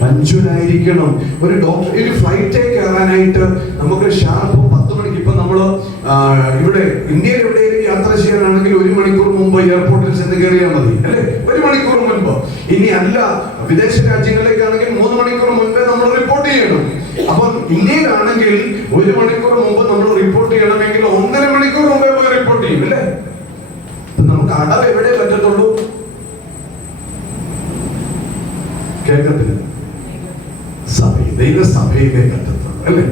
പഞ്ച്വലായിരിക്കണം. ഒരു ഫ്ലൈറ്റ് കയറാനായിട്ട് നമുക്ക് ഷാർപ്പ് 10 മണിക്ക്, ഇപ്പൊ നമ്മള് ഇവിടെ ഇന്ത്യയിൽ എവിടെയെങ്കിലും യാത്ര ചെയ്യാനാണെങ്കിൽ 1 മണിക്കൂർ മുമ്പ് എയർപോർട്ടിൽ ചെന്ന് കയറിയാൽ മതി, അല്ലെ? 1 മണിക്കൂർ മുൻപ്. ഇനി അല്ല, വിദേശ രാജ്യങ്ങളിലേക്കാണെങ്കിൽ 3 മണിക്കൂർ മുൻപേ നമ്മൾ റിപ്പോർട്ട് ചെയ്യണം. അപ്പൊ ഇന്ത്യയിലാണെങ്കിൽ 1 മണിക്കൂർ മുമ്പ് നമ്മൾ റിപ്പോർട്ട് ചെയ്യണമെങ്കിൽ 1.5 മണിക്കൂർ മുമ്പേ പോയി റിപ്പോർട്ട് ചെയ്യും, അല്ലേ? നമുക്ക് അടവ് എവിടെ പറ്റത്തുള്ളൂ? കേൾക്കത്തില്ല. ദൈവസഭയിലെ പറ്റത്തുള്ളൂ, അല്ലേ?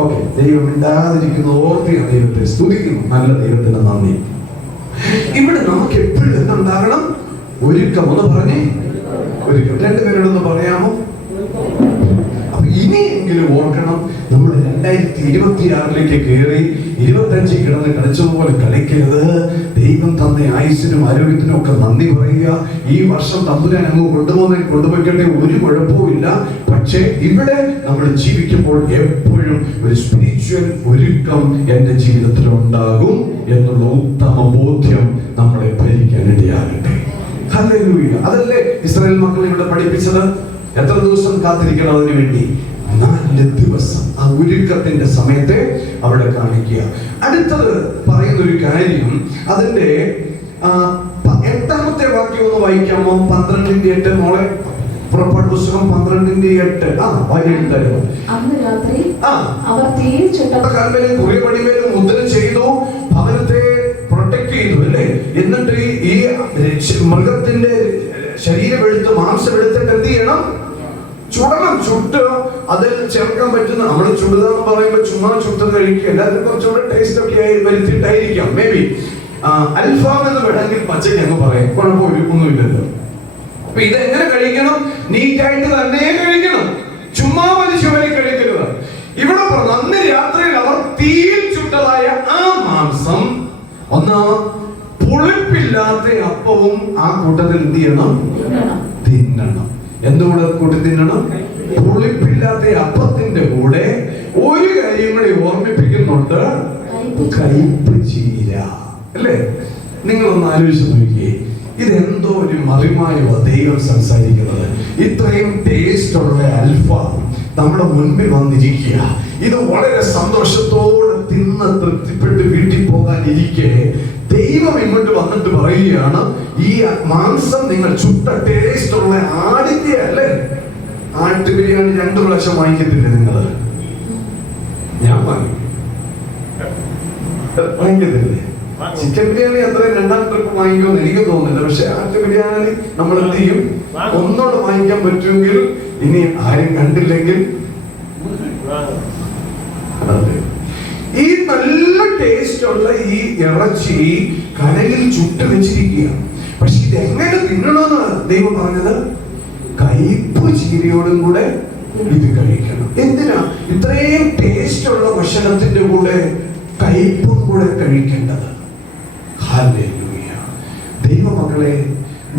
ഓക്കെ, ദൈവം ഇണ്ടാതിരിക്കുന്നു, ഓർത്തിയ ദൈവത്തെ സ്തുതിക്കുന്നു. നല്ല ദൈവത്തിന് നന്ദി. ഇവിടെ നമുക്ക് എപ്പോഴും എന്തുണ്ടാകണം? ഒരുക്കം. ഒന്ന് പറഞ്ഞേ, ഒരുക്കം. 2 പേരോടൊന്ന് പറയാമോ? അപ്പൊ ഇനിയെങ്കിലും ഓർക്കണം, നമ്മൾ 2026 കയറി 25 കിടന്ന് കളിച്ചതുപോലെ കളിക്കരുത്. ദൈവം തന്ന ആയുസ്സിനും ആരോഗ്യത്തിനും ഒക്കെ നന്ദി പറയുക. ഈ വർഷം തമ്പുരാൻ അങ്ങ് കൊണ്ടുപോയിക്കട്ടെ, ഒരു കുഴപ്പവുമില്ല. പക്ഷേ ഇവിടെ നമ്മൾ ജീവിക്കുമ്പോൾ എപ്പോഴും ഒരു സ്പിരിച്വൽ ഒരുക്കം എൻ്റെ ജീവിതത്തിൽ ഉണ്ടാകും എന്നുള്ള ഉത്തമ ബോധ്യം നമ്മളെ ഭരിക്കാൻ ഇടയാകട്ടെ. ഹല്ലേലൂയ. അതല്ലേ ഇസ്രായേൽ മക്കളെ ഇവിടെ പഠിപ്പിച്ചത്? എത്ര ദിവസം കാത്തിരിക്കണം അതിനു വേണ്ടി? 4 ദിവസം ആ ഒരുക്കത്തിന്റെ സമയത്തെ അവിടെ കാണിക്കുക. അടുത്തത് പറയുന്ന ഒരു കാര്യം, അതിന്റെ 8ാമത്തെ വാക്യം ഒന്ന് വായിക്കാമോ? 12:8 മോളെ. പുറപ്പാട് പുസ്തകം 12:8. വായിക്കാൻ തരുമോ? അന്ന് രാത്രി അവർ തീയിൽ ചുട്ട കൽമേലും കുറിയപടിമേലും മുദ്ര ചെയ്തു, ഭവനത്തെ പ്രൊട്ടക്ട് ചെയ്തു, അല്ലേ? എന്നിട്ട് ഈ മൃഗത്തിന്റെ ശരീരം എടുത്ത് മാംസം എടുത്തിട്ട് എന്ത് ചെയ്യണം? ചുടണം. ചുട്ട് അതിൽ ചേർക്കാൻ പറ്റുന്ന, നമ്മൾ ചുടുക എന്ന് പറയുമ്പോൾ ചുമ്മാ ചുട്ട് കഴിക്കുക, എല്ലാത്തിനും കുറച്ചുകൂടെ ടേസ്റ്റ് ഒക്കെ ആയി വരുത്തിയിട്ടായിരിക്കാം. മേ ബി അൽഫാം എന്ന് വേണമെങ്കിൽ പച്ചയ്ക്ക് അങ്ങ് പറയാം, കുഴപ്പമൊന്നുമില്ലല്ലോ. അപ്പൊ ഇത് എങ്ങനെ കഴിക്കണം? നീറ്റായിട്ട് തന്നെ കഴിക്കണം, ചുമ്മാ വലിച്ചുവലി കഴിക്കരുത്. ഇവിടെ അന്ന് രാത്രിയിൽ അവർ തീയിൽ ചുട്ടതായ ആ മാംസം, ഒന്ന് പുളിപ്പില്ലാത്ത അപ്പവും ആ കൂട്ടത്തിൽ എന്ത് ചെയ്യണം? തിന്നണം. എന്തുകൂടെ കൂട്ടി തിന്നണം? പുളിപ്പില്ലാത്ത അപ്പത്തിന്റെ കൂടെ ഒരു കാര്യം കൂടി ഓർമ്മിപ്പിക്കുന്നുണ്ട്, കയ്പ് ചീര, അല്ലേ? നിങ്ങളൊന്ന് ആലോചിച്ച് നോക്കിയേ, ഇതെന്തോ ഒരു മറിമായോ ദൈവം സംസാരിക്കുന്നത്. ഇത്രയും ടേസ്റ്റ് ഉള്ള അൽഫാം നമ്മുടെ മുൻപിൽ വന്നിരിക്കുക, ഇത് വളരെ സന്തോഷത്തോടെ തിന്ന് തൃപ്തിപ്പെട്ട് വീട്ടിൽ പോകാനിരിക്കെ ദൈവം ഇങ്ങോട്ട് വന്നിട്ട് പറയുകയാണ്, ഈ മാംസം നിങ്ങൾ ചുട്ട ടേസ്റ്റ് ഉള്ള ആടിന്റെ, അല്ലേ? ആട്ട് ബിരിയാണി 2 പ്രാവശ്യം വാങ്ങിക്കത്തില്ലേ നിങ്ങള്? ഞാൻ വാങ്ങിക്കത്തില്ലേ? ചിക്കൻ ബിരിയാണി അത്ര 2ാം ട്രിപ്പ് വാങ്ങിക്കുമെന്ന് എനിക്ക് തോന്നുന്നില്ല. പക്ഷെ ആട്ട് ബിരിയാണി നമ്മൾ എന്ത് ചെയ്യും? ഒന്നോട് വാങ്ങിക്കാൻ പറ്റുമെങ്കിൽ, ഇനി ആരും കണ്ടില്ലെങ്കിൽ. ഈ നല്ല ടേസ്റ്റ് ഉള്ള ഈ ഇറച്ചി കനലിൽ ചുട്ട് വെച്ചിരിക്കുക. പക്ഷെ ഇത് എങ്ങനെ തിന്നണമെന്ന് ദൈവം പറഞ്ഞത്? കയ്പ് ചീരയോടും കൂടെ ഇത് കഴിക്കണം. എന്തിനാ ഇത്രയും ടേസ്റ്റ് ഉള്ള ഭക്ഷണത്തിന്റെ കൂടെ കയ്പും കൂടെ കഴിക്കേണ്ടത്? ഹല്ലേലൂയ. ദൈവമക്കളെ,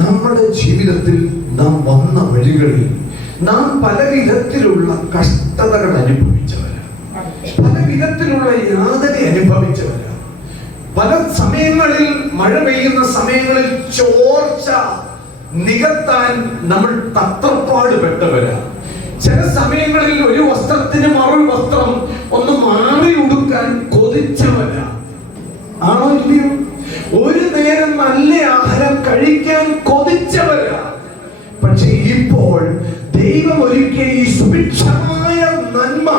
നമ്മുടെ ജീവിതത്തിൽ നാം വന്ന വഴികളിൽ നാം പല വിധത്തിലുള്ള കഷ്ടതകൾ അനുഭവിച്ചവരാ, പല വിധത്തിലുള്ള യാതന അനുഭവിച്ചവരാ. പല സമയങ്ങളിൽ മഴ പെയ്യുന്ന സമയങ്ങളിൽ ചോർച്ച നികത്താൻ നമ്മൾ തത്രപ്പാട് പെട്ടവരാ. ചില സമയങ്ങളിൽ ഒരു വസ്ത്രത്തിന് മറു വസ്ത്രം ഒന്ന് മാറി ഉടുക്കാൻ കൊതിച്ചവരാ. ആണോ ഇല്ലയോ? ഒരു നേരം നല്ല ആഹാരം കഴിക്കാൻ കൊതിച്ചവരാ. പക്ഷെ ഇപ്പോൾ ദൈവം ഒരുക്കിയ ഈ സുഭിക്ഷമായ നന്മ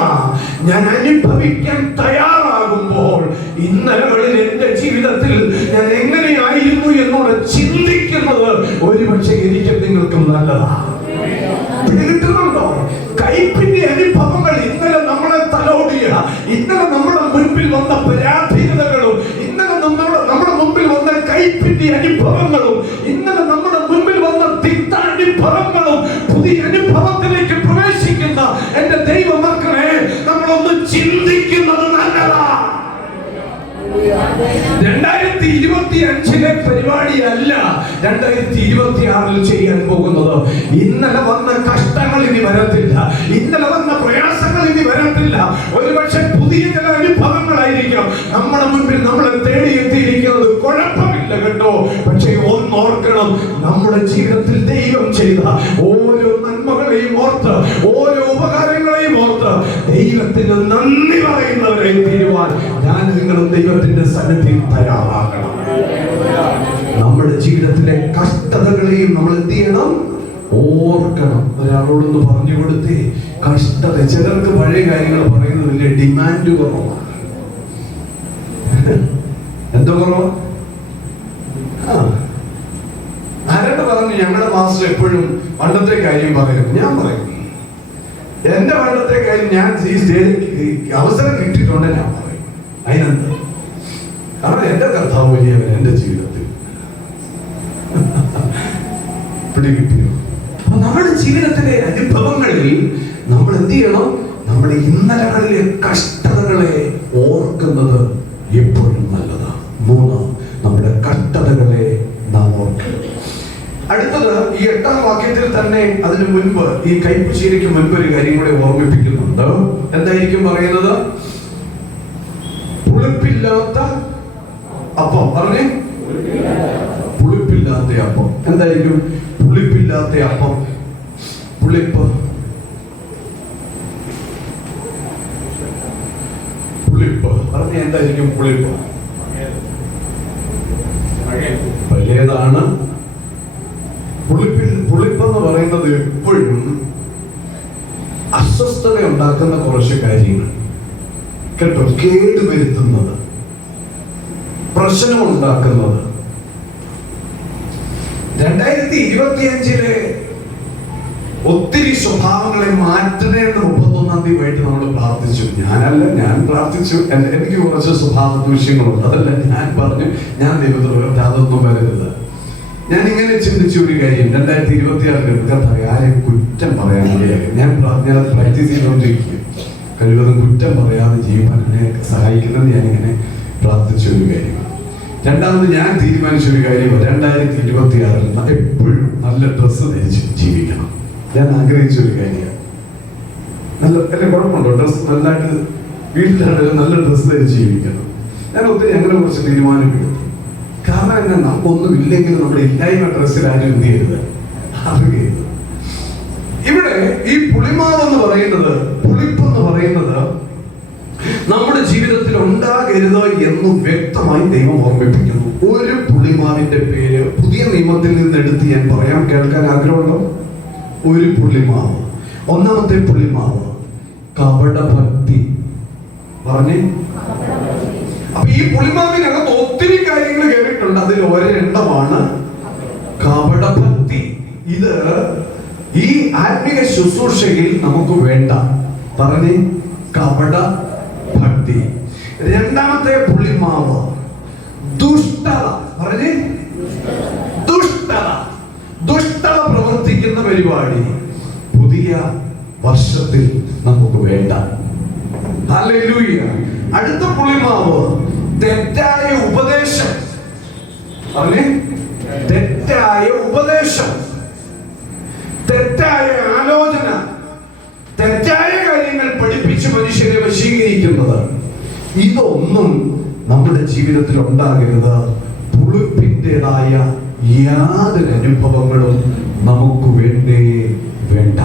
ഞാൻ അനുഭവിക്കാൻ തയ്യാറാകുമ്പോൾ, ഇന്നലകളിൽ എന്റെ ജീവിതത്തിൽ ഞാൻ എങ്ങനെയായിരുന്നു എന്നോട് ചിന്തിക്കുന്നത് ഒരുപക്ഷെ എനിക്കും നിങ്ങൾക്കും നല്ലതാണ്. കിട്ടുന്നുണ്ടോ? കയ്പിന്റെ അനുഭവങ്ങൾ ഇന്നലെ നമ്മളെ തലോടിയ, ഇന്നലെ നമ്മുടെ മുൻപിൽ വന്ന പരാധീനതകളും, ഇന്നലെ നമ്മുടെ മുമ്പിൽ വന്ന കയ്പിന്റെ അനുഭവങ്ങളും, ഇന്നലെ നമ്മുടെ മുൻപിൽ വന്ന തിക്താനുഭവങ്ങളും, പുതിയ അനുഭവത്തിലേക്ക് പ്രവേശിക്കുന്ന എന്റെ ദൈവ മക്കളെ, നമ്മളൊന്ന് ചിന്തിക്കുന്നത് നല്ലതാ. 2025 പരിപാടിയല്ല 2026 ചെയ്യാൻ പോകുന്നത്. ഇന്നലെ വന്ന കഷ്ടങ്ങൾ ഇനി വരത്തില്ല, ഇന്നലെ വന്ന പ്രയാസങ്ങൾ ഇനി വരത്തില്ല. ഒരുപക്ഷെ പുതിയ ചില അനുഭവങ്ങളായിരിക്കും നമ്മുടെ മുൻപിൽ നമ്മളെ തേടിയെത്തിയിരിക്കുന്നത്. കുഴപ്പമില്ല കേട്ടോ. പക്ഷേ ഒന്നോർക്കണം, നമ്മുടെ ജീവിതത്തിൽ ദൈവം ചെയ്ത ഓരോ നന്മകളെയും ഓർത്ത്, ഓരോ ഉപകാരങ്ങളെയും ഓർത്ത് ദൈവത്തിന് നന്ദി പറയുന്നവരെ തീരുവാൻ ഞാൻ നിങ്ങളും ദൈവത്തിന്റെ സന്നിധിയിൽ തയ്യാറാകണം. നമ്മുടെ ജീവിതത്തിലെ കഷ്ടതകളെയും നമ്മൾ എന്ത് ചെയ്യണം? ഓർക്കണം. ഒരാളോടൊന്ന് പറഞ്ഞു കൊടുത്തേ, കഷ്ടത. ചിലർക്ക് പഴയ കാര്യങ്ങൾ പറയുന്നത് വലിയ ഡിമാൻഡ് കുറവാണ്. എന്താ കുറവാ? ആരോട് പറഞ്ഞു? ഞങ്ങളുടെ മാസ്റ്റർ എപ്പോഴും പണ്ടത്തെ കാര്യം പറയും. ഞാൻ പറയും, എന്റെ പണ്ടത്തെ കാര്യം ഞാൻ ഈ സ്റ്റേജിൽ അവസരം കിട്ടിയിട്ടുണ്ട്, ഞാൻ പറയും. അതിനെന്താ? കാരണം എന്റെ കർത്താവ് വലിയവൻ എന്റെ ജീവിതത്തിൽ പിടികിട്ടിയോ? അപ്പൊ നമ്മുടെ ജീവിതത്തിലെ അനുഭവങ്ങളിൽ നമ്മൾ എന്ത് ചെയ്യണം? നമ്മുടെ ഇന്നലകളിലെ കഷ്ടതകളെ ഓർക്കുന്നത് എപ്പോഴും നല്ലതാണ്. 3, നമ്മുടെ കഷ്ടതകളെ നാം ഓർക്കണം. അടുത്തത് ഈ 8ാം വാക്യത്തിൽ തന്നെ അതിനു മുൻപ്, ഈ കയ്പ് ചീരയ്ക്ക് മുൻപ് ഒരു കാര്യം കൂടെ ഓർമ്മിപ്പിക്കുന്നുണ്ട്. എന്തായിരിക്കും പറയുന്നത്? പുളിപ്പില്ലാത്ത അപ്പം. പറഞ്ഞേ, പുളിപ്പില്ലാത്ത അപ്പം. എന്തായിരിക്കും പുളിപ്പില്ലാത്ത അപ്പം? പുളിപ്പ്. പറഞ്ഞ എന്തായിരിക്കും പുളിപ്പ്? പഴയതാണ്. പുളിപ്പെന്ന് പറയുന്നത് എപ്പോഴും അസ്വസ്ഥത ഉണ്ടാക്കുന്ന കുറച്ച് കാര്യങ്ങൾ കേട്ടോ, കേടുവരുത്തുന്നത്, പ്രശ്നം ഉണ്ടാക്കുന്നത്. 2025 ഒത്തിരി സ്വഭാവങ്ങളെ മാറ്റണേ എന്ന് 31-ാം തീയതി നമ്മൾ പ്രാർത്ഥിച്ചു. ഞാൻ പ്രാർത്ഥിച്ചു. എനിക്ക് കുറച്ച് സ്വഭാവ ദൂഷ്യങ്ങളുണ്ട്, അതല്ല ഞാൻ പറഞ്ഞു. ഞാൻ ദൈവത്തോട് അതൊന്നും വരരുത്. ഞാൻ ഇങ്ങനെ ചിന്തിച്ച ഒരു കാര്യം, 2026 കർത്താവേ ആരെയും കുറ്റം പറയാൻ കഴിയാതെ ഞാനത് പ്രാക്ടീസ് ചെയ്തുകൊണ്ടിരിക്കുക. കഴിവതും കുറ്റം പറയാതെ ജീവിക്കാൻ എന്നെ സഹായിക്കുന്നത് ഞാനിങ്ങനെ പ്രാർത്ഥിച്ച ഒരു കാര്യം. രണ്ടാമത് ഞാൻ തീരുമാനിച്ച ഒരു കാര്യം, 2026 എപ്പോഴും നല്ല ഡ്രസ്സ് ധരിച്ച് ജീവിക്കണം. ഞാൻ ആഗ്രഹിച്ച ഒരു കാര്യമാണ്. നല്ല എല്ലാം കുഴപ്പമുണ്ടോ? ഡ്രസ്സ് നല്ലതായിട്ട് വീട്ടിലാണെങ്കിലും നല്ല ഡ്രസ്സ് ധരിച്ച് ജീവിക്കണം. ഞാൻ ഒത്തിരി അങ്ങനെ കുറച്ച് തീരുമാനമെടുത്തു. കാരണം എന്നാ, നമുക്കൊന്നും ഇല്ലെങ്കിലും നമ്മുടെ ഇല്ലായ്മ ഡ്രസ്സിൽ ആരും എന്ത് ചെയ്യരുത്, അറിയരുത്. ഇവിടെ ഈ പുളിമാവെന്ന് പറയുന്നത്, പുളിപ്പെന്ന് പറയുന്നത് നമ്മുടെ ജീവിതത്തിൽ ഉണ്ടാകരുത് എന്ന് വ്യക്തമായി ദൈവം ഓർമ്മിപ്പിക്കുന്നു. ഒരു പുളിമാവിന്റെ പേര് പുതിയ നിയമത്തിൽ നിന്ന് എടുത്ത് ഞാൻ പറയാം, കേൾക്കാൻ ആഗ്രഹമുണ്ടോ? ഒരു പുളിമാവ്. ഒന്നാമത്തെ പുളിമാവ് കപടഭക്തി. പറഞ്ഞേ. അപ്പൊ ഈ പുളിമാവിനകത്ത് ഒത്തിരി കാര്യങ്ങൾ കേട്ടിട്ടുണ്ട്. അതിൽ ഒരെണ്ണമാണ് കപടഭക്തി. ഇത് ഈ ആത്മീയ ശുശ്രൂഷയിൽ നമുക്ക് വേണ്ട. പറഞ്ഞേ, കപട ഭക്തി. രണ്ടാമത്തെ പുളിമാവ് ദുഷ്ടത. പറഞ്ഞേ, ദുഷ്ടത. ദുഷ്ടത പ്രവർത്തിക്കുന്ന പരിപാടി പുതിയ വർഷത്തിൽ നമുക്ക് വേണ്ട. ഹല്ലേലൂയ. അടുത്ത പുളിമാവ് തെറ്റായ ഉപദേശം. പറഞ്ഞേ, തെറ്റായ ഉപദേശം, തെറ്റായ ആലോചന, തെറ്റായ കാര്യങ്ങൾ പഠിപ്പിച്ച് മനുഷ്യരെ വശീകരിക്കുന്നത്. ഇതൊന്നും നമ്മുടെ ജീവിതത്തിൽ ഉണ്ടാകരുത്. പുളിപ്പിൻ്റെതായ യാതൊരു അനുഭവങ്ങളും നമുക്ക് വേണ്ടേ വേണ്ട.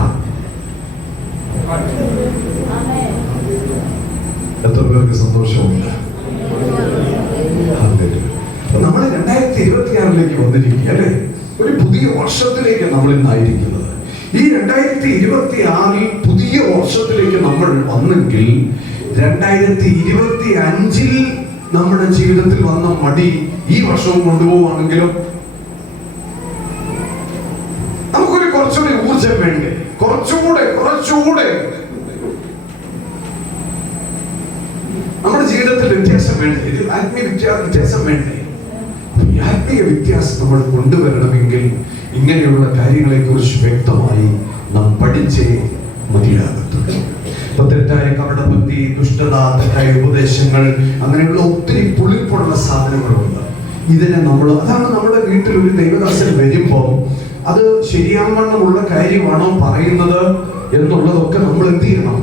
എത്ര പേർക്ക് സന്തോഷമുണ്ട്? നമ്മൾ 2026 വന്നിരിക്കുക അല്ലെ? ഒരു പുതിയ വർഷത്തിലേക്ക് നമ്മൾ ഇന്നായിരിക്കുന്നത്. ഈ 2026 പുതിയ വർഷത്തിലേക്ക് നമ്മൾ വന്നെങ്കിൽ 2025 നമ്മുടെ ജീവിതത്തിൽ വന്ന മടി ഈ വർഷവും കൊണ്ടുപോവാണെങ്കിലും നമുക്കൊരു കുറച്ചുകൂടി ഊർജം വേണ്ടേ? കുറച്ചുകൂടെ നമ്മുടെ ജീവിതത്തിൽ വ്യത്യാസം വേണ്ടേ? ഇത് ആത്മീയ വ്യത്യാസം വേണ്ടേ? ഈ ആത്മീയ വ്യത്യാസം നമ്മൾ കൊണ്ടുവരണമെങ്കിൽ ഇങ്ങനെയുള്ള കാര്യങ്ങളെ കുറിച്ച് വ്യക്തമായി നാം പഠിച്ചേ മതിയാകത്തുള്ളൂ. തെറ്റായ കപടഭക്തി, ദുഷ്ടത, തെറ്റായ ഉപദേശങ്ങൾ, അങ്ങനെയുള്ള ഒത്തിരി പുളിപ്പുള്ള സാധനങ്ങളുണ്ട്. ഇതിനെ അതാണ് നമ്മുടെ വീട്ടിൽ ഒരു ദൈവദാസൻ വരുമ്പോൾ അത് ശരിയാവണ്ണമുള്ള കാര്യമാണോ പറയുന്നത് എന്നുള്ളതൊക്കെ നമ്മൾ എന്ത് ചെയ്യണം?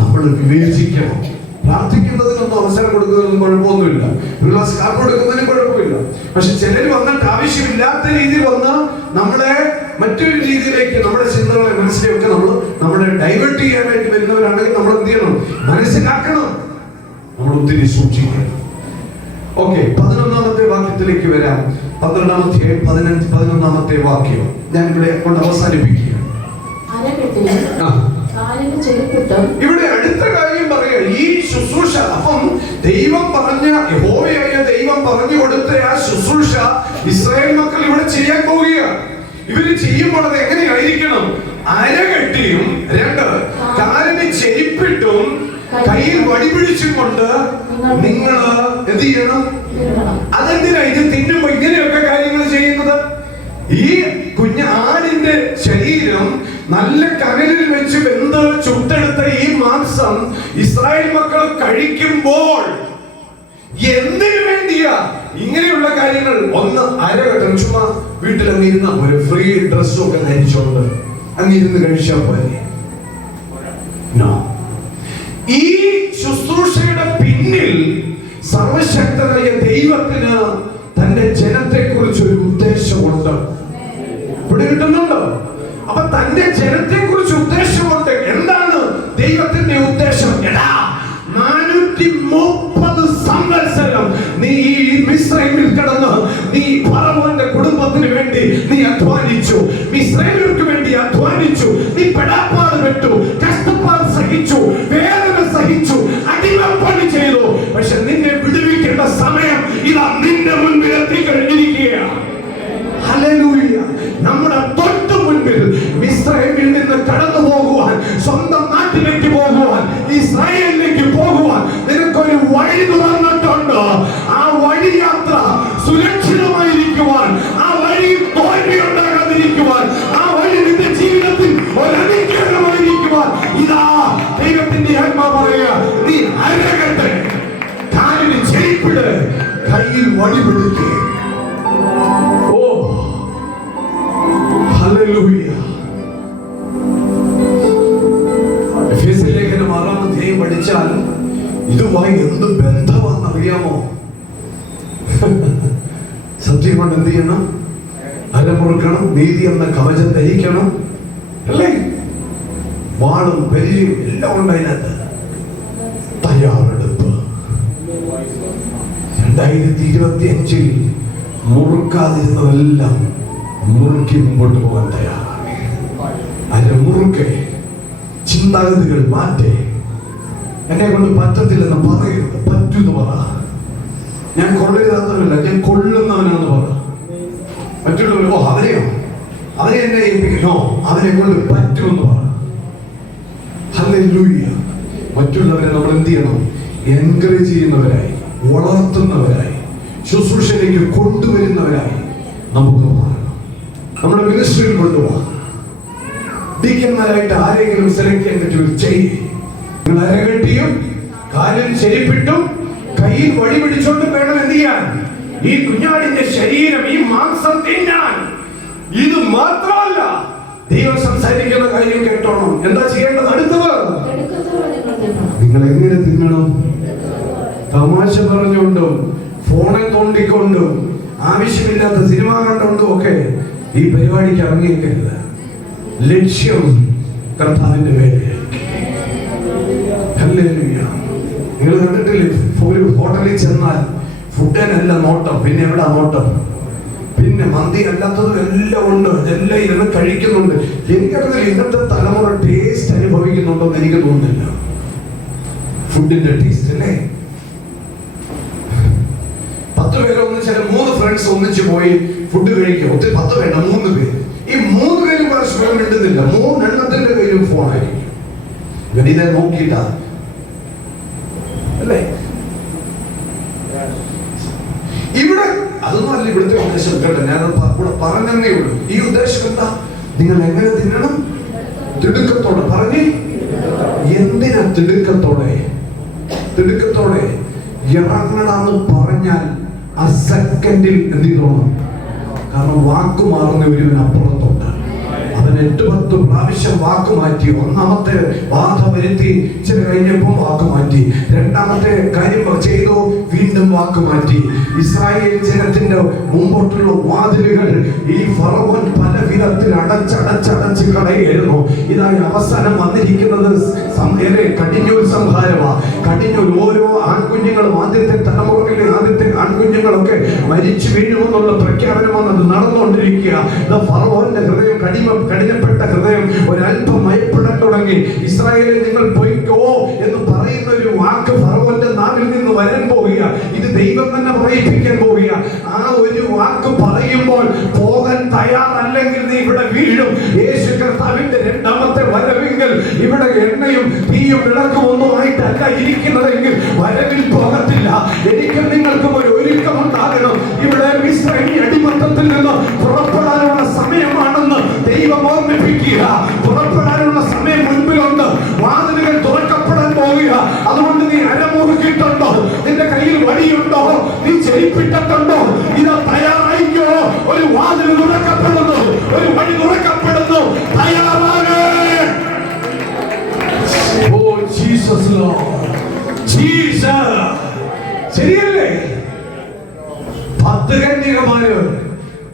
നമ്മൾ വിവേചിക്കണം. പ്രാർത്ഥിക്കുന്നതിനൊന്നും അവസരം കൊടുക്കുന്നതിനൊന്നും കുഴപ്പമൊന്നുമില്ല, ഒരു ഗ്ലാസ് കാപ്പി കൊടുക്കുന്നതിനും കുഴപ്പമില്ല. പക്ഷെ ചിലർ വന്നിട്ട് ആവശ്യമില്ലാത്ത രീതിയിൽ വന്ന് നമ്മളെ മറ്റൊരു രീതിയിലേക്ക്, നമ്മുടെ ചിന്തകളെ മനസ്സിലെയൊക്കെ നമ്മളെ ഡൈവേർട്ട് ചെയ്യാനായിട്ട് വരുന്നവരാണെങ്കിൽ നമ്മൾ എന്ത് ചെയ്യണം? മനസ്സിലാക്കണം. നമ്മൾ ഒത്തിരി സൂക്ഷിക്കണം. ഓക്കെ, 11-ാമത്തെ വാക്യത്തിലേക്ക് വരാം. 11-ാമത്തെ വാക്യം ഞാൻ ഇവിടെ കൊണ്ട് അവസാനിപ്പിക്കുക. ഇവിടെ അടുത്ത കാര്യം പറയാ, ഈ ശുശ്രൂഷ. അപ്പം ദൈവം പറഞ്ഞ, യഹോവയായ ദൈവം പറഞ്ഞു കൊടുത്ത ആ ശുശ്രൂഷ ഇസ്രായേൽ മക്കൾ ഇവിടെ ചെയ്യാൻ പോവുകയാണ്. ഇവര് ചെയ്യുമ്പോൾ അത് എങ്ങനെയായിരിക്കണം? അരകെട്ടിയും, രണ്ട് കാലിന് ചെരിപ്പിട്ടും കയ്യിൽ വടി പിടിച്ചും കൊണ്ട് നിങ്ങൾ എന്ത് ചെയ്യണം? അതെന്തിനാ ഇത് തിന്നുമ്പോ ഇങ്ങനെയൊക്കെ കാര്യങ്ങൾ ചെയ്യുന്നത്? ഈ ആടിന്റെ ശരീരം നല്ല കനലിൽ വെച്ച് വെന്ത് ചുട്ടെടുത്ത ഈ മാംസം ഇസ്രായേൽ മക്കൾ കഴിക്കുമ്പോൾ എന്തിനു വേണ്ടിയാ ഇങ്ങനെയുള്ള കാര്യങ്ങൾ? ഒന്ന്, അരകെട്ടം. ചുമ്മാ വീട്ടിൽ അങ്ങിരുന്ന ഒരു ഫ്രീ ഡ്രസ്സും ഒക്കെ ധരിച്ചോണ്ട് അങ്ങിരുന്ന് കഴിച്ചാൽ പോലെ. ഈ ശുശ്രൂഷയുടെ പിന്നിൽ സർവശക്തനായ ദൈവത്തിന് തന്റെ ജനത്തെ കുറിച്ച് ഒരു ഉദ്ദേശമുണ്ട്. ഇവിടെ കിട്ടുന്നുണ്ടോ? അപ്പൊ തന്റെ ജനത്തെ കുറിച്ച് ഉദ്ദേശമുണ്ട്. എന്താണ് ദൈവത്തിന്റെ ഉദ്ദേശം? 430 മിസ്രൈമിൽ കിടന്ന് നീ ഫറവോന്റെ കുടുംബത്തിന് വേണ്ടി നീ അധ്വാനിച്ചു, മിസ്രൈമിലേക്ക് വേണ്ടി അധ്വാനിച്ചു, നീ പെടാപ്പാട് പെട്ടു, കഷ്ടപ്പാട് സഹിച്ചു, വേദന സഹിച്ചു, അടിമപ്പണി ചെയ്തു. പക്ഷെ നിന്നെ വിടുവിക്കേണ്ട സമയം ഇതാ നിന്റെ മുൻപിൽ എത്തിക്കഴിഞ്ഞിരിക്കുകയാണ്. ഹല്ലേലൂയ. നമ്മുടെ തൊട്ടു മുൻപിൽ മിസ്രൈമിൽ നിന്ന് കടന്നു പോകുവാൻ, സ്വന്തം നാട്ടിലേക്ക് പോകുവാൻ, ഇസ്രായേലിലേക്ക് പോകുവാൻ നിനക്കൊരു വഴി തുറന്നിട്ടുണ്ട്. ആ വഴി യാത്ര സുരക്ഷിതമായിരിക്കുവാൻ, ആ വഴി തോൽവിയുണ്ടാകാതിരിക്കുവാൻ, ആ വഴി നിന്റെ ജീവിതത്തിൽ ഒരധികാരമായിരിക്കുവാൻ ഇതാ ദൈവത്തിന്റെ ആത്മാവ് പറയുക, നീ അരകട്ടെ, കാലിന് ചെരിപ്പിട്, കയ്യിൽ വടി പിടിക്കുക. ഹല്ലേലൂയ. എഫേസ്യ ലേഖനം 6-ാം അധ്യായം പഠിച്ചാൽ ഇതുമായി എന്ത് ബന്ധമാണെന്നറിയാമോ? സത്യം കൊണ്ട് എന്ത് ചെയ്യണം? അരമുറുക്കണം, നീതി എന്ന കവചം ധരിക്കണം, അല്ലേ? വാളും പരിചയം എല്ലാം ഉണ്ട് അതിനകത്ത്. തയ്യാറെടുപ്പ്. 2025 മുറുക്കാതിരുന്നതെല്ലാം മുറുക്കി മുമ്പോട്ട് പോകാൻ തയ്യാറാണ്. അതിന്റെ മുറുക്കെ ചിന്താഗതികൾ മാറ്റേ. എന്നെ കൊണ്ട് പറ്റത്തില്ലെന്ന് പറയരുത്, പറ്റൂന്ന് പറ. ഞാൻ കൊള്ളരുതാത്തവരല്ല, ഞാൻ കൊള്ളുന്നവനാന്ന് പറ. മറ്റുള്ളവർ അവനെ എന്നെ ഏൽപ്പിക്കണോ, അവനെ കൊണ്ട് പറ്റുമെന്ന് പറ. ഹല്ലേലൂയ. മറ്റുള്ളവരെ നമ്മൾ എന്ത് ചെയ്യണം? എൻകറേജ് ചെയ്യുന്നവരായി, വളർത്തുന്നവരായി, ശുശ്രൂഷയിലേക്ക് കൊണ്ടുവരുന്നവരായി നമുക്ക് മാറണം. നമ്മുടെ മിനിസ്ട്രിയിൽ കൊണ്ടുപോകാം. ഡീക്കന്മാരായിട്ട് ആരെങ്കിലും സെലക്ട് ചെയ്യാൻ പറ്റുമോ? ചെയ്യ്. നിങ്ങൾ അരകെട്ടിയും കാലിൽ ചെരിപ്പിട്ടും കയ്യിൽ വടി പിടിച്ചോണ്ടും വേണം എന്ത് ചെയ്യാൻ? ഈ കുഞ്ഞാടിന്റെ ശരീരം, ഈ മാംസം തിന്നാൻ. ഇത് മാത്രമല്ല, ദൈവം സംസാരിക്കുന്ന കാര്യം കേട്ടോണം. എന്താ ചെയ്യേണ്ടത്? അടുത്തത് നിങ്ങൾ എങ്ങനെ തിന്നണം? തമാശ പറഞ്ഞുകൊണ്ടും ഫോണെ തോണ്ടിക്കൊണ്ടും ആവശ്യമില്ലാത്ത സിനിമ കണ്ടുകൊണ്ടും ഒക്കെ ഈ പരിപാടിക്ക് ഇറങ്ങിയിരിക്കരുത്. ലക്ഷ്യം കർത്താവിന്റെ വേലയായി. ഹല്ലേലൂയ. നിങ്ങൾ കണ്ടിട്ടില്ലേ, ഒരു ഹോട്ടലിൽ ചെന്നാൽ ഫുഡിനല്ല നോട്ടം, പിന്നെ എവിടെ നോട്ടം? പിന്നെ മന്തി അല്ലാത്തതും എല്ലാം ഉണ്ട്, ഇതെല്ലാം ഇരുന്ന് കഴിക്കുന്നുണ്ട്. എനിക്കതിൽ ഇന്നത്തെ തലമുറ ടേസ്റ്റ് അനുഭവിക്കുന്നുണ്ടെന്ന് എനിക്ക് തോന്നുന്നില്ല. ഫുഡിന്റെ ടേസ്റ്റ് അല്ലേ? 10 പേര് ഒന്നിച്ച്, 3 ഫ്രണ്ട്സ് ഒന്നിച്ച് പോയി ഫുഡ് കഴിക്കും. 10 വേണ്ട, 3 പേര്. ഈ 3 പേരും പരസ്പരം മിണ്ടുന്നില്ല. 3 എണ്ണത്തിന്റെ കയ്യിലും ഫോണായിരിക്കും. ഇവരിതെ നോക്കിയിട്ടാ അല്ലേ? ഇവിടെ അതൊന്നും അല്ല ഇവിടുത്തെ ഉദ്ദേശം. കേട്ടോ, ഞാൻ പറഞ്ഞതേ ഉള്ളൂ. ഈ ഉദ്ദേശം എന്താ? നിങ്ങൾ എങ്ങനെ തിന്നണം? തിടുക്കത്തോടെ. പറഞ്ഞേ, എന്തിനാ തിടുക്കത്തോടെ? തിടുക്കത്തോടെ ഇറങ്ങണമെന്ന് പറഞ്ഞാൽ ആ സെക്കൻഡിൽ എന്ത് ചെയ്തോണം? കാരണം വാക്കു മാറുന്ന ഒരുവൻ അപ്പുറത്തുണ്ട്. അവൻ 8-10 പ്രാവശ്യം വാക്ക് മാറ്റി. ഒന്നാമത്തെ ബാധ വരുത്തി, ഇച്ചിരി കഴിഞ്ഞപ്പോൾ വാക്ക് മാറ്റി. രണ്ടാമത്തെ കാര്യം ചെയ്തു, വീണ്ടും വാക്ക് മാറ്റി. ഇസ്രായേൽ ജനത്തിന്റെ മുമ്പോട്ടുള്ള വാതിലുകൾ ഈ ഫറവോൻ പല വിധത്തിൽ അടച്ചടച്ച് കളയായിരുന്നു. ഇതായി അവസാനം വന്നിരിക്കുന്നത് കടിഞ്ഞൂൽ സംഹാരമാ. കടിഞ്ഞൂൽ ഓരോ ആൺകുഞ്ഞുങ്ങളും, ആദ്യത്തെ തലമുറയിലെ ആദ്യത്തെ ആൺകുഞ്ഞുങ്ങളൊക്കെ മരിച്ചു വീഴുമെന്നുള്ള പ്രഖ്യാപനമാണ് അത് നടന്നുകൊണ്ടിരിക്കുക. ഫറവോന്റെ ഹൃദയം കഠിനപ്പെട്ട ഹൃദയം ഒരല്പം മയപ്പെടാൻ തുടങ്ങി. ഇസ്രായേലിൽ നിങ്ങൾ പൊയ്ക്കോ എന്ന് പറയുന്ന ഒരു വാക്ക് ഫറവോന്റെ നാവിൽ നിന്ന് വരാൻ പോവുക. ഇത് ദൈവം തന്നെ പറയിപ്പിക്കാൻ പോവുക. ആ ഒരു വാക്ക് പറയുമ്പോൾ പോകാൻ തയ്യാറല്ലെങ്കിൽ നീ ഇവിടെ വീഴും. യേശു കർത്താവിന്റെ രണ്ടാമത്തെ വരവെങ്കിൽ ഇവിടെ എണ്ണയും തീയും വിളക്കും ഒന്നുമായിട്ടല്ല ഇരിക്കുന്നതെങ്കിൽ വരവിൽ പോകത്തില്ല. എനിക്കും നിങ്ങൾക്കും ഒരു ഒരുക്കം ഉണ്ടാകണം. ഇവിടെ മിസ്രൈമി അടിമത്തത്തിൽ നിന്ന് പുറപ്പെടാനുള്ള സമയമാണെന്ന് ദൈവം ഓർമ്മിപ്പിക്കുക. പുറപ്പെടാനുള്ള സമയം മുൻപിലുണ്ട്. വാതിലുകൾ തുറക്കപ്പെടാൻ പോവുക. അതുകൊണ്ട് നീ അരമുറുക്കിയിട്ടുണ്ടോ? നിന്റെ കയ്യിൽ വടിയുണ്ടോ? നീ ചെരിപ്പിട്ടിട്ടുണ്ടോ? ഇത് തയ്യാറായിക്കോ? ഒരു വാതിൽ തുറക്കപ്പെടുന്നു, ഒരു വഴി തുറക്കപ്പെടുന്നു. തയ്യാറാകേ. Oh Jesus Lord, Jesus. ശരിയല്ലേ? 10 കന്യകമാര്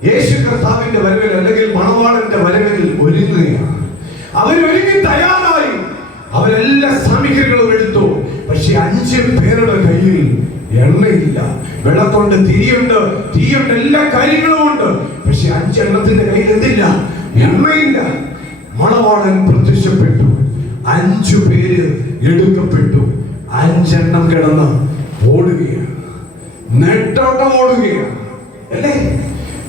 യേശു കർത്താവിന്റെ വരവിൽ അല്ലെങ്കിൽ മണവാളന്റെ വരവിൽ ഒരുങ്ങുകയാണ്. അവരൊരുങ്ങി തയ്യാറായി. അവരെല്ലാ സാമഗ്രികളും എടുത്തു. പക്ഷെ 5 പേരുടെ കയ്യിൽ എണ്ണയില്ല. വെള്ളത്തോണ്ട് തിരിയുണ്ട്, തീയുണ്ട്, എല്ലാ കാര്യങ്ങളും ഉണ്ട്. പക്ഷെ 5 എണ്ണത്തിന്റെ കയ്യിൽ എന്തില്ല? എണ്ണയില്ല. മണവാളൻ പ്രത്യക്ഷപ്പെട്ടു, 5 പേര് എടുക്കപ്പെട്ടു. 5 എണ്ണം കിടന്ന് ഓടുകയാണ്, നെട്ടോട്ടം ഓടുകയാണ് അല്ലേ?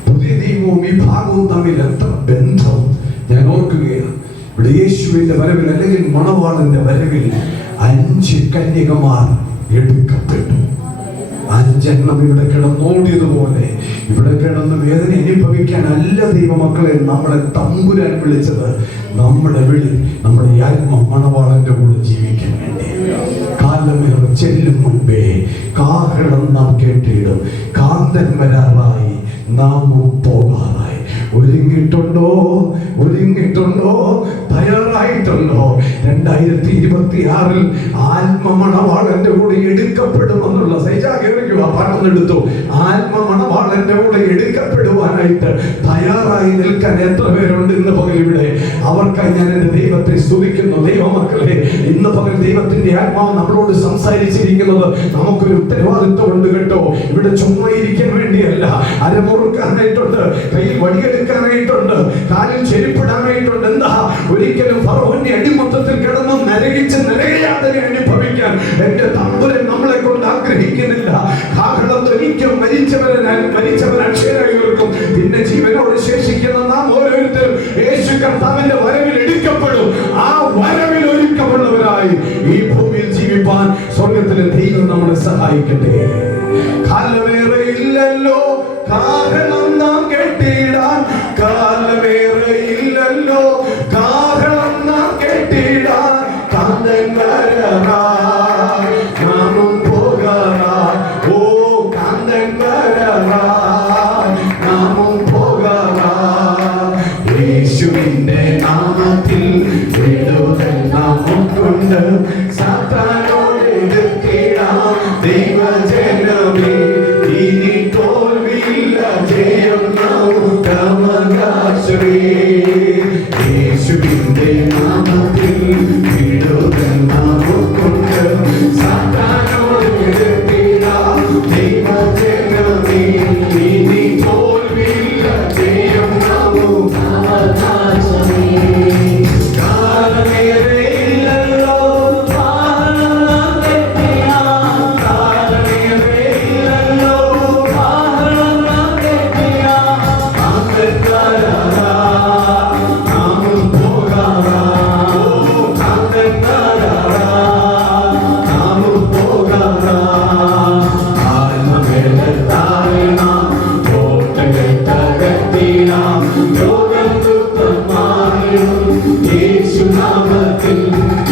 പുതിയ നിയമവും ഈ ഭാഗവും തമ്മിൽ എത്ര ബന്ധം ഞാൻ ഓർക്കുകയാണ്. ഇവിടെ യേശുവിന്റെ വരവിൽ അല്ലെങ്കിൽ മണവാളന്റെ വരവിൽ 5 കന്യകമാർ എടുക്കപ്പെട്ടു. 5 എണ്ണം ഇവിടെ കിടന്നോടിയതുപോലെ ഇവിടെ കിടന്ന് വേദന അനുഭവിക്കാൻ അല്ല ദൈവമക്കളെ നമ്മളെ തമ്പുരാൻ വിളിച്ചത്. നമ്മുടെ ഈ ആത്മ മണവാളന്റെ കൂടെ ജീവിക്കാൻ വേണ്ടി. കാലമേറെ ചെല്ലും മുൻപേ കാഹളം നാം കേട്ടിടും, കാന്തൻ വരാറായി നാമും പോകാറായി. ഒരുങ്ങിയിട്ടുണ്ടോ? തയ്യാറായിട്ടുണ്ടോ? 2026 ആത്മമണവാളന്റെ കൂടെ എടുക്കപ്പെടുമെന്നുള്ള പാട്ടൊന്നെടുത്തു. ആത്മമണവാളന്റെ കൂടെ എടുക്കപ്പെടുവാനായിട്ട് തയ്യാറായി നിൽക്കാൻ എത്ര പേരുണ്ട് ഇന്ന് പകൽ ഇവിടെ? അവർക്കായി ഞാൻ എന്റെ ദൈവത്തെ സ്തുതിക്കുന്നു. ദൈവമക്കളെ, ഇന്ന് പകൽ ദൈവത്തിന്റെ ആത്മാവ് നമ്മളോട് സംസാരിച്ചിരിക്കുന്നത് നമുക്കൊരു ഉത്തരവാദിത്വം ഉണ്ട് കേട്ടോ. ഇവിടെ ചുമ്മാ ഇരിക്കാൻ വേണ്ടിയല്ല, അരമുറുക്കാനായിട്ടുണ്ട്, കയ്യിൽ വടിയെടുക്കാനായിട്ടുണ്ട്, കാലിൽ ചെരുപ്പിടാനായിട്ടുണ്ട്. എന്താ? ഒരിക്കലും ഫറവോന്റെ അടിമത്തത്തിൽ കിടന്ന് നരകയാതന അനുഭവിക്കാൻ എന്റെ തമ്പുരാൻ നമ്മളെ കൊണ്ട് ആഗ്രഹിക്കുന്നില്ല. കാഹളത്തൊരിക്കൽ മരിച്ചവൻ അക്ഷയരായി തീർക്കും. പിന്നെ ജീവനോട് ശേഷിക്കുന്ന നാം ഓരോരുത്തരും യേശു കർത്താവിന്റെ വരവിൽ എടുക്കപ്പെടും. ആ വരവിൽ ഒരുക്കമുള്ളവരായി ഈ ഭൂമിയിൽ ജീവിപ്പാൻ സ്വർഗത്തിലെ ദൈവം നമ്മളെ സഹായിക്കട്ടെ. കാലമേറെ ഇല്ലല്ലോ കാഹളം നാം കേട്ടിടാൻ, കാലമേറെ ഇല്ലല്ലോ കാഹളം നാം കേട്ടിടാൻ. കാന്തൻ വരാറായി നാമും പോകാറായി. ഓ കാന്തൻ വരാറായി നാമും പോകാറായി. യേശുവിന്റെ നാമത്തിൽ വിടുതൽ നമുക്കുണ്ട്. സാത്താനോട് എതിർത്തിടാം ദൈവജനമേ, ഇനി തോൽവിയില്ല, ജയം നമുക്കവകാശമേ. യേശുവിന്റെ നാമത്തിൽ വിടുതൽ നമുക്കുണ്ട്. സാത്താനോട് എതിർത്തിടാം ദൈവജനമേ, ഇനി തോൽവിയില്ല, ജയം നമുക്കവകാശമേ. കാലമേറെ ഇല്ലല്ലോ കാഹളം നാം കേട്ടിടാൻ, കാലമേറെ ഇല്ലല്ലോ കാഹളം നാം കേട്ടിടാൻ. കാന്തൻ വരാറായി നാമും പോകാറായി. ഓ കാന്തൻ വരാറായി നാമും പോകാറായി. ആത്മവേദത്താൽ നാം കോട്ടകൾ തകർത്തിടാം. രോഗം ദുഃഖം മാറിടും യേശുനാമത്തിൽ.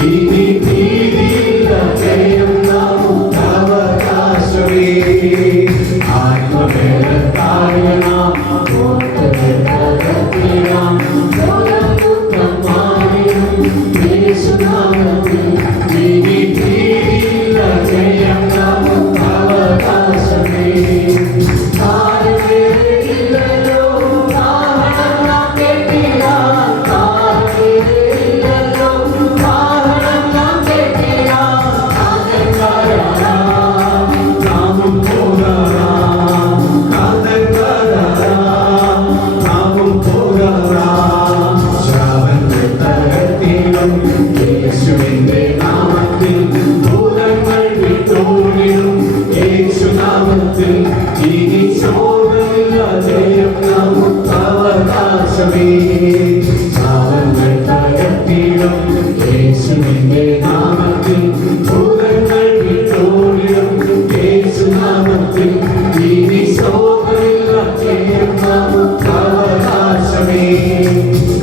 ഇനി ഭീതിയില്ല, ജയം നമുക്കവകാശമേ. ആത്മവേദത്താൽ നാം കോട്ടകൾ തകർത്തിടാം. രോഗം ദുഃഖം മാറിടും യേശുനാമത്തിൽ. ഇനി ഭീതിയില്ല, ജയം നമുക്കവകാശമേ. കാലമേറെ ഇല്ലല്ലോ കാഹളം നാം കേട്ടിടാൻ, കാലമേറെ ഇല്ലല്ലോ കാഹളം നാം കേട്ടിടാൻ. കാന്തൻ വരാറായി നാമും പോകാറായി. കാന്തൻ വരാറായി നാമും പോകാറായി. ശ്രാവണത്തെ തകർത്തിടും യേശുവിന്റെ നാമത്തിൽ. ഭൂതങ്ങൾ വിട്ടോടിടും യേശുനാമത്തിൽ. ഇനി ശോഭയില്ല, ജയം നമുക്കവകാശമേ. ശ്രാവണങ്ങൾ തകർത്തിടും യേശുവിന്റെ നാമത്തിൽ. ഭൂതങ്ങൾ വിട്ടോടിടും യേശുനാമത്തിൽ. ഇനി ശോഭയില്ല, ജയം നമുക്കവകാശമേ.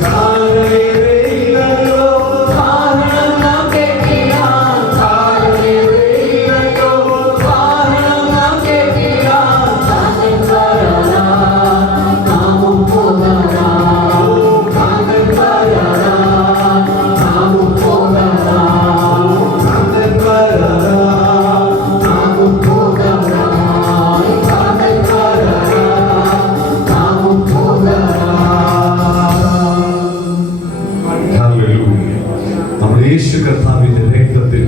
കാലമേറെ ഇല്ലല്ലോ കാഹളം നാം കേട്ടിടാൻ, കാലമേറെ ഇല്ലല്ലോ കാഹളം നാം കേട്ടിടാൻ. കാന്തൻ വരാറായി നാമും പോകാറായി. ഓ കാന്തൻ വരാറായി നാമും പോകാറായി. കാന്തൻ വരാറായി നാമും പോകാറായി. കാന്തൻ വരാറായി നാമും പോകാറായി. ഹല്ലേലൂയ. നമ്മൾ യേശു കർത്താവിന്റെ രക്തത്തിൽ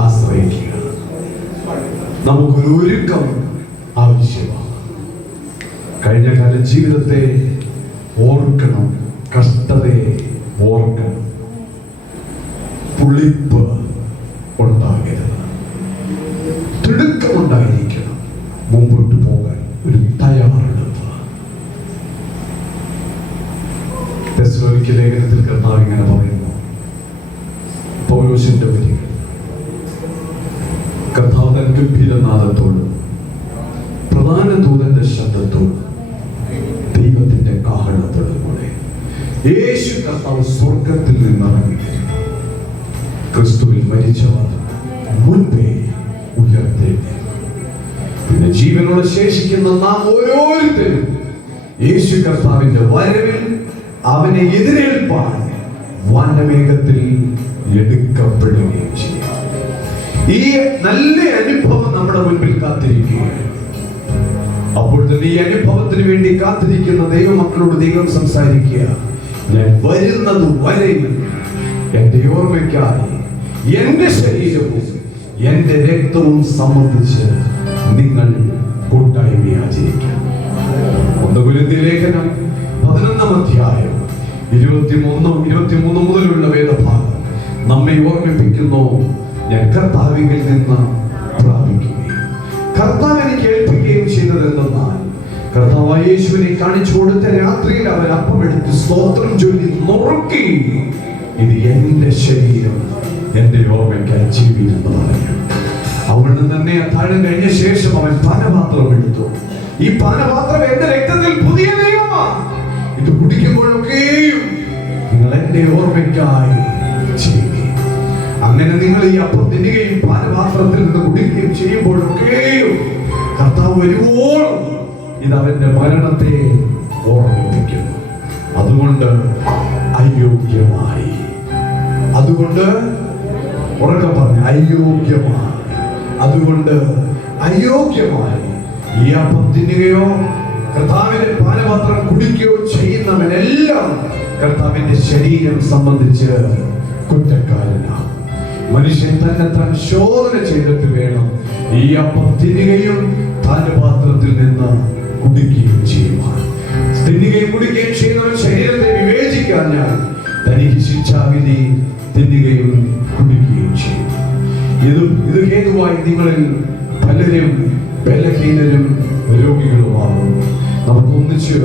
ആശ്രയിക്കുക. നമുക്കൊരു ഒരുക്കം ജീവിതത്തെ ഓർക്കണം, കഷ്ടതയെ ഓർക്കണം. പുളിപ്പ് ഉണ്ടാകരുത്, തിടുക്കമുണ്ടായിരിക്കണം. മുമ്പോട്ട് പോകാൻ ഒരു തയ്യാറെടുപ്പ്. തെസ്സലോനിക്ക ലേഖനത്തിൽ കർത്താവ് ഇങ്ങനെ പറയുന്നു, പൗലോസിന്റെ വരികൾ, കർത്താവ് തൻ ഗംഭീരനാദത്തോടും പ്രധാന ദൂതന്റെ ശബ്ദത്തോടും ദൈവത്തിന്റെ കാഹളത്തോടും കൂടെ യേശു കർത്താവ് സ്വർഗത്തിൽ നിന്നിറങ്ങി വരും. ക്രിസ്തുവിൽ മരിച്ചവർ മുൻപേ ഉയർത്തേണ്ടി, പിന്നെ ജീവനോട് ശേഷിക്കുന്ന നാം ഓരോരുത്തരും യേശു കർത്താവിന്റെ വരവിൽ അവനെ എതിരേൽപ്പാൻ വാനമേഘത്തിൽ എടുക്കപ്പെടുകയും ചെയ്യും. ഈ നല്ല അനുഭവം നമ്മുടെ മുൻപിൽ കാത്തിരിക്കുകയാണ്. അപ്പോൾ തന്നെ ഈ അനുഭവത്തിന് വേണ്ടി കാത്തിരിക്കുന്ന ദൈവമക്കളോട് ദൈവം സംസാരിക്കുക, ഞാൻ വരുന്നത് വരെയും എന്റെ ഓർമ്മയ്ക്കായി എന്റെ ശരീരവും എന്റെ രക്തവും സംബന്ധിച്ച് നിങ്ങൾ കൂട്ടായ്മ ആചരിക്കാം. 1 കൊരിന്ത്യർ ലേഖനം 11-ാം അധ്യായം 23 മുതലുള്ള വേദഭാഗം നമ്മെ ഓർമ്മിപ്പിക്കുന്നു, ഞാൻ കർത്താവിൽ നിന്ന് പ്രാപിക്കുകയും കർത്താവ് എനിക്ക് ഏൽപ്പിക്കുകയും ചെയ്തത് എന്തെന്നാൽ, കർത്താവ് യേശുവിനെ കാണിച്ചു കൊടുത്ത രാത്രിയിൽ അവൻ അപ്പമെടുത്ത് സ്തോത്രം ചൊല്ലി നുറുക്കി, ഇത് എന്റെ ശരീരം, എന്റെ ഓർമ്മയ്ക്കായി ജീവിതം പറഞ്ഞു. അവിടുന്ന് തന്നെ അത്താഴം കഴിഞ്ഞ ശേഷം അവൻ പാനപാത്രം എടുത്തു, ഈ പാനപാത്രം എന്റെ രക്തത്തിൽ പുതിയ നിയമമാണ്, ഇത് കുടിക്കുമ്പോഴൊക്കെയും നിങ്ങൾ എന്റെ ഓർമ്മയ്ക്കായി ചെയ്യുക. അങ്ങനെ നിങ്ങൾ ഈ അപ്പം തിന്നുകയും പാനപാത്രത്തിൽ നിന്ന് കുടിക്കുകയും ചെയ്യുമ്പോഴൊക്കെയും കർത്താവ് വരുവോളം ഇത് അവന്റെ മരണത്തെ ഓർമ്മിപ്പിക്കുന്നു. അതുകൊണ്ട് അയോഗ്യമായി, അതുകൊണ്ട് ഉറക്കെ പറഞ്ഞു, അയോഗ്യമായി, അതുകൊണ്ട് അയോഗ്യമായി ഈ അപ്പം തിന്നുകയോ കർത്താവിന്റെ പാനപാത്രം കുടിക്കുകയോ ചെയ്യുന്നവനെല്ലാം കർത്താവിന്റെ ശരീരം സംബന്ധിച്ച് കുറ്റക്കാരനാണ്. മനുഷ്യൻ തന്നെ താൻ ശോധന ചെയ്തിട്ട് വേണം ഈ അപ്പം തിന്നുകയും പാനപാത്രത്തിൽ നിന്ന് കുടിക്കുകയും ചെയ്യുവാൻ. തിന്നുകയും കുടിക്കുകയും ചെയ്യുന്നവൻ ശരീരത്തെ വിവേചിക്കാഞ്ഞാൽ തനിക്ക് ശിക്ഷാവിധി തിന്നുകയും കുടിക്കുകയും ചെയ്യും. ഇത് ഹേതുവായി നിങ്ങളിൽ പലരും ബലഹീനരും രോഗികളുമാകും. നമുക്ക് ഒന്നിച്ച്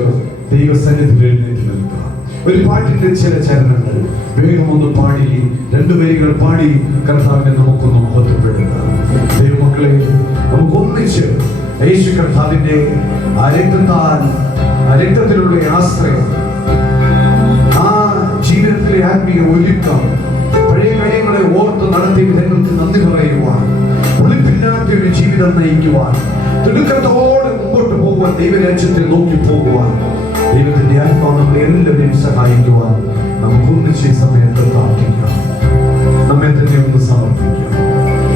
ദൈവസന്നിധിയിൽ എഴുന്നേറ്റ് നിൽക്കാം. ഒരു പാട്ടിന്റെ ചില ചരണങ്ങൾ വേഗം ഒന്ന് പാടി, 2 വരികൾ പാടി കർത്താവിനെ നമുക്കൊന്ന് മഹത്വപ്പെടുത്താം. ദൈവമക്കളെ, നമുക്ക് ഒന്നിച്ച് യേശു കർത്താവിന്റെ രക്തത്തിലുള്ള ആശ്രയം, ആ ജീവിതത്തിലെ ആത്മീയ ഒരുക്കം, പഴയ കാര്യങ്ങളെ ഓർത്ത് നടത്തിയ വിധങ്ങൾക്ക് നന്ദി പറയുവാൻ, ഒളിപ്പില്ലാത്തൊരു ജീവിതം നയിക്കുവാൻ, തിടുക്കത്തോടെ മുമ്പോട്ട് പോകുവാൻ, ദൈവരാജ്യത്തെ നോക്കി പോകുവാൻ ദൈവത്തിന്റെ ആത്മാവ് നമ്മളെ എല്ലാവരെയും സഹായിക്കുവാൻ നമുക്ക് ഒന്നിച്ച് സമയത്ത് പ്രാർത്ഥിക്കാം. നമ്മെ തന്നെ ഒന്ന് സമർപ്പിക്കാം.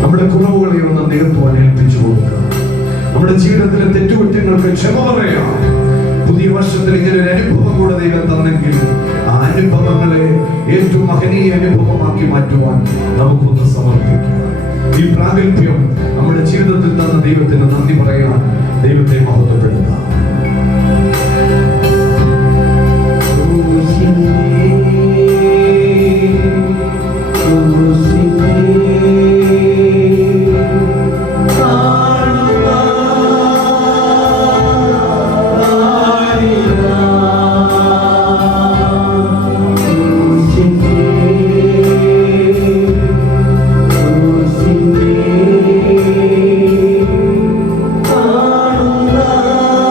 നമ്മുടെ കുറവുകളെ ഒന്ന് നികത്തുവാൻ ഏൽപ്പിച്ചു കൊടുക്കാം. നമ്മുടെ ജീവിതത്തിലെ തെറ്റുകുറ്റങ്ങൾക്ക് ക്ഷമ പറയാം. പുതിയ വർഷത്തിൽ ഇങ്ങനെ ഒരു അനുഭവം കൂടെ ദൈവം തന്നെങ്കിൽ ആ അനുഭവങ്ങളെ ഏറ്റവും മഹനീയ അനുഭവമാക്കി മാറ്റുവാൻ നമുക്കൊന്ന് സമർപ്പിക്കാം. ഈ പ്രാഗൽഭ്യം നമ്മുടെ ജീവിതത്തിൽ തന്ന ദൈവത്തിന് നന്ദി പറയാൻ ദൈവത്തെ മഹത്വപ്പെടുത്താം. Ah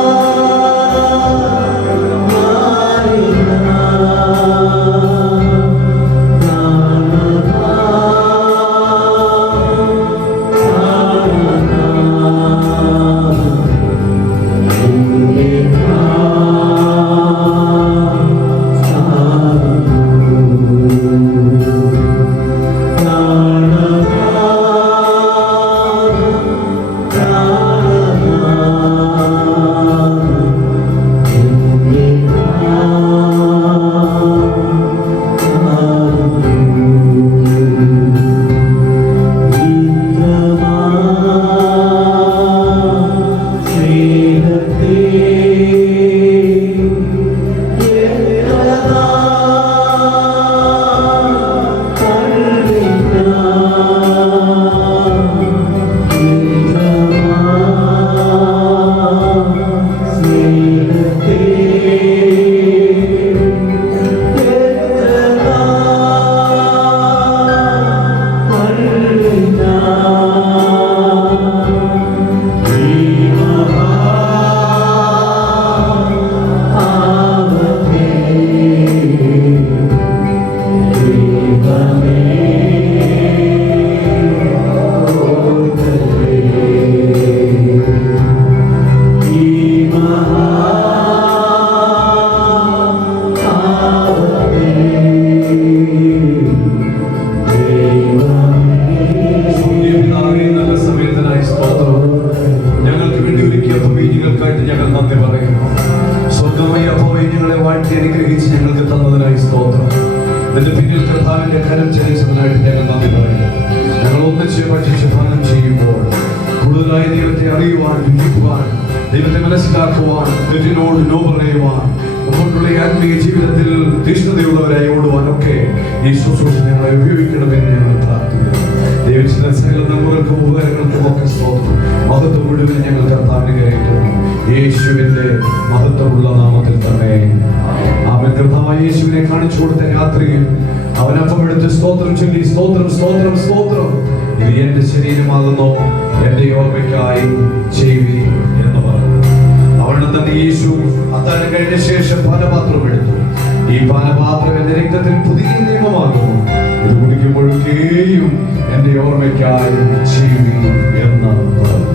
ഞങ്ങളെ വാഴ്ത്തി അനുഗ്രഹിച്ച് ഞങ്ങൾക്ക് തന്നതിനായി സ്തോത്രം. ഇതിന്റെ പിന്നിൽ കർത്താവിന്റെ കരം ചലിച്ചതിനായിട്ട് ഞങ്ങൾ നന്ദി പറയുന്നു. ഞങ്ങൾ ഒന്നിച്ച് ഭക്ഷിച്ച് പാനം ചെയ്യുമ്പോൾ കൂടുതലായി ദൈവത്തെ അറിയുവാൻ, രുചിക്കുവാൻ, ദൈവത്തെ മനസ്സിലാക്കുവാൻ, തെറ്റിനോട് നോ പറയുവാൻ, നമ്മളുടെ ആത്മീയ ജീവിതത്തിൽ തീഷ്ണതയുള്ളവരായി ഓടുവാനൊക്കെ ഈ ശുശ്രൂഷ ഞങ്ങളെ ഉപയോഗിക്കണമെന്ന് ഞങ്ങൾ പ്രാർത്ഥിക്കുന്നു. ദൈവത്തിന്റെ സകല നന്മകൾക്കും ഉപകാരങ്ങൾക്കും ഒക്കെ സ്തോത്രം. മഹത്വം മുഴുവൻ ഞങ്ങൾ കർത്താവിന് കയറ്റുന്നു. യേശുവിന്റെ മഹത്വമുള്ള നാമത്തിൽ തന്നെ അവൻ കർത്താവായ യേശുവിനെ കാണിച്ചു കൊടുത്ത രാത്രിയിൽ അവൻ അപ്പം എടുത്ത് സ്തോത്രം ചൊല്ലി, സ്തോത്രം സ്തോത്രം സ്തോത്രം, ഇത് എന്റെ ശരീരമാകുന്നു, എന്റെ ഓർമ്മയ്ക്കായി ചെയ്യുവിൻ എന്ന് പറഞ്ഞു. അവിടെ തന്നെ യേശു അത്താഴം കഴിഞ്ഞ ശേഷം പാനപാത്രം എടുത്തു. ഈ പാനപാത്രം എന്റെ രക്തത്തിൽ പുതിയ നിയമമാകുന്നു, ഇത് കുടിക്കുമ്പോഴൊക്കെയും എന്റെ ഓർമ്മയ്ക്കായി ചെയ്യുവിൻ എന്ന് പറഞ്ഞു.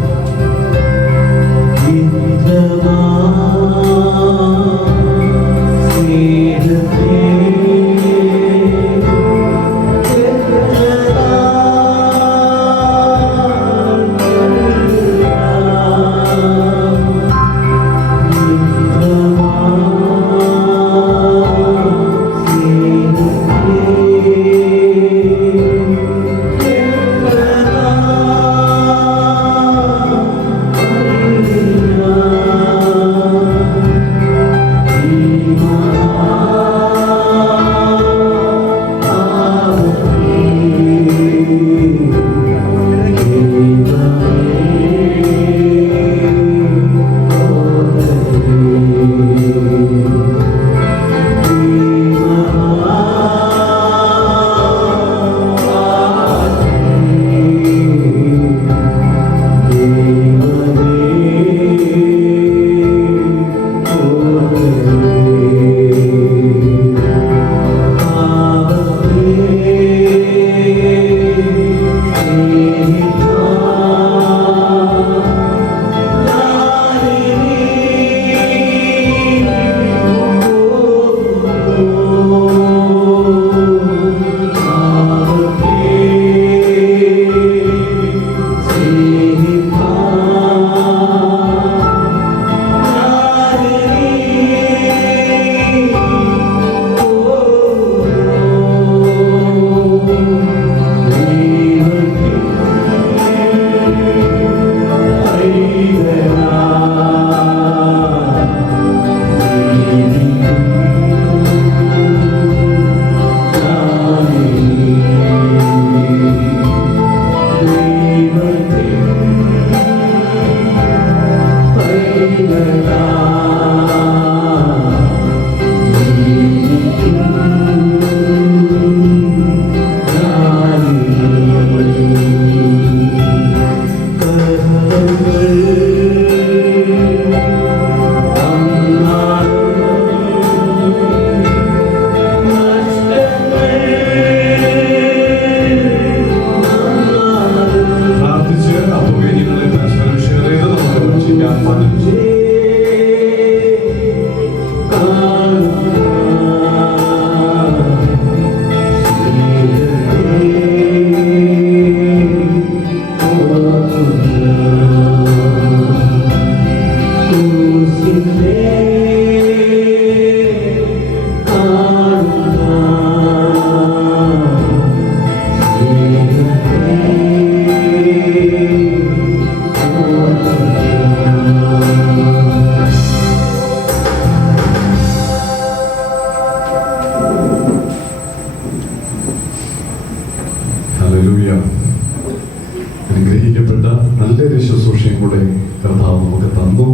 അനുഗ്രഹിക്കപ്പെട്ട നല്ലൊരു ശുശ്രൂഷയും കൂടെ കർത്താവ് നമുക്ക് തന്നു.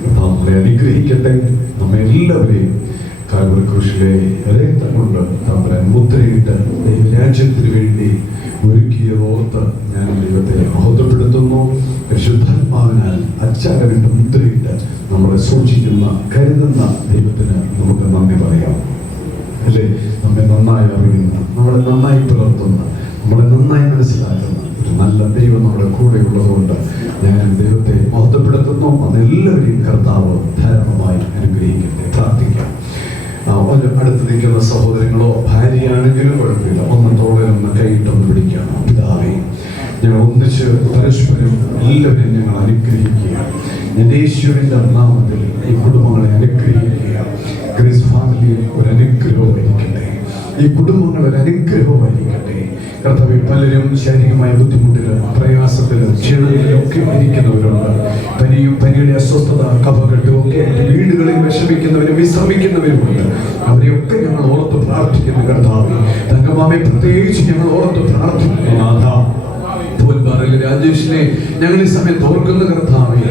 കർത്താവ് നമ്മളെ അനുഗ്രഹിക്കട്ടെ. നമ്മെ എല്ലാവരെയും കാൽവരി ക്രൂശിലെ രക്തം കൊണ്ട് തമ്പുരാൻ മുദ്രയിട്ട് ദൈവരാജ്യത്തിന് വേണ്ടി ഒരുക്കിയതോർത്ത് ഞാൻ ദൈവത്തെ മഹത്വപ്പെടുത്തുന്നു. പരിശുദ്ധാത്മാവിനാൽ അച്ചാരവിട്ട് മുദ്രയിട്ട് നമ്മളെ സൂക്ഷിക്കുന്ന, കരുതുന്ന ദൈവത്തിന് നമുക്ക് നന്ദി പറയാം. അല്ലേ? നമ്മെ നന്നായി അറിയുന്ന, നമ്മളെ നന്നായി പുലർത്തുന്ന, നമ്മളെ നന്നായി മനസ്സിലാക്കുന്ന ഒരു നല്ല ദൈവം നമ്മുടെ കൂടെ ഉള്ളതുകൊണ്ട് ഞാൻ ദൈവത്തെ മഹത്വപ്പെടുത്തുന്നു. അതെല്ലാവരെയും കർത്താവ് ധാരാളമായി അനുഗ്രഹിക്കട്ടെ. പ്രാർത്ഥിക്കാം. അടുത്ത് നിൽക്കുന്ന സഹോദരങ്ങളോ ഭാര്യയാണെങ്കിലും കുഴപ്പമില്ല, ഒന്ന് തോളൊന്ന് കൈയിട്ടൊന്ന് പിടിക്കാം. പിതാവേ, ഞങ്ങൾ ഒന്നിച്ച് പരസ്പരം എല്ലാവരെയും ഞങ്ങൾ അനുഗ്രഹിക്കുക. ഞാൻ യേശുവിൻ്റെ നാമത്തിൽ ഈ കുടുംബങ്ങളെ അനുഗ്രഹിക്കുക. ഗ്രേസ് ഫാമിലി ഒരു അനുഗ്രഹമായിരിക്കട്ടെ. ഈ കുടുംബങ്ങൾ ഒരു അനുഗ്രഹമായിരിക്കട്ടെ. കർത്താവേ, പലരും ശാരീരികമായ ബുദ്ധിമുട്ടിലും പ്രയാസത്തിലും ക്ഷീണത്തിലും ഒക്കെ ഇരിക്കുന്നവരുണ്ട്. പനിയുടെ അസ്വസ്ഥത, കഫകെട്ടും ഒക്കെ വീടുകളിൽ വിഷമിക്കുന്നവരും വിശ്രമിക്കുന്നവരുമുണ്ട്. അവരെയൊക്കെ ഞങ്ങൾ ഓർത്ത് പ്രാർത്ഥിക്കുന്നു കർത്താവേ. തങ്കമാമയെ പ്രത്യേകിച്ച് ഞങ്ങൾ ഓർത്ത് പ്രാർത്ഥിക്കുന്നു നാഥ. രാജേഷിനെ ഞങ്ങൾ ഈ സമയത്ത് ഓർക്കുന്ന കർത്താവേ,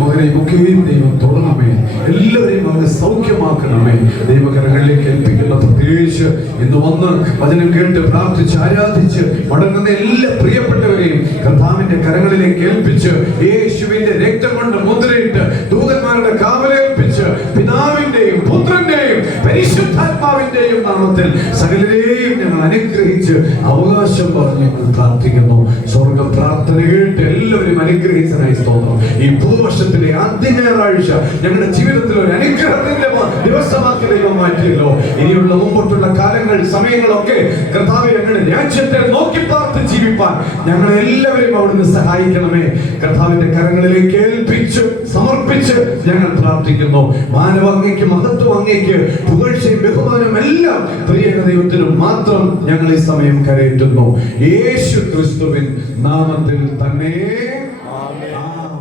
മകനെ ഒക്കെയും ദൈവം തൊടണമേ, എല്ലാവരെയും അവനെ സൗഖ്യമാക്കണമേ. ദൈവകരങ്ങളിലേക്ക് ഏൽപ്പിക്കുന്ന പ്രത്യേകിച്ച് ഇന്ന് വന്ന് വചനം കേട്ട് പ്രാർത്ഥിച്ച് ആരാധിച്ച് മടങ്ങുന്ന എല്ലാ പ്രിയപ്പെട്ടവരെയും കർത്താവിന്റെ കരങ്ങളിലേക്ക് ഏൽപ്പിച്ച് യേശുവിന്റെ രക്തം കൊണ്ട് മുദ്രയിട്ട് ദൂതന്മാരുടെ കാവലേൽപ്പിച്ച് പിതാവിന്റെയും പുത്രന്റെയും പരിശുദ്ധാത്മാവിന്റെയും നാമത്തിൽ സകലരെയും ഞങ്ങൾ അനുഗ്രഹിച്ച് അവകാശം പറഞ്ഞ് ഞങ്ങൾ പ്രാർത്ഥിക്കുന്നു. സ്വർഗ പ്രാർത്ഥന കേട്ട് എല്ലാവരും അനുഗ്രഹിച്ചതായി സ്തോത്രം. ഈ പുതുവർഷത്തിലെ ആദ്യ ഞായറാഴ്ച ഞങ്ങളുടെ ജീവിതത്തിൽ ഒരു അനുഗ്രഹത്തിന്റെ ദിവസമാക്കി ദൈവം മാറ്റിയല്ലോ. ഇനിയുള്ള മുമ്പോട്ടുള്ള കാലങ്ങൾ, സമയങ്ങളൊക്കെ കർത്താവേ, ഞങ്ങളുടെ രാജ്യത്തെ നോക്കി പാർത്ത് ജീവിപ്പാൻ ഞങ്ങളെ എല്ലാവരെയും അവിടുന്ന് സഹായിക്കണമേ. കർത്താവിന്റെ കരങ്ങളിലേക്ക് ഏൽപ്പിച്ച് സമർപ്പിച്ച് ഞങ്ങൾ പ്രാർത്ഥിക്കുന്നു. മാനവ അങ്ങയ്ക്ക്, മഹത്വം അങ്ങയ്ക്ക്, പുകഴ്ചയും ബഹുമാനം എല്ലാം പ്രിയ ദൈവത്തിനും മാത്രം ഞങ്ങൾ ഈ സമയം കരയേറ്റുന്നു. യേശു ക്രിസ്തുവിൻ നാമത്തിൽ തന്നെ ആമേൻ.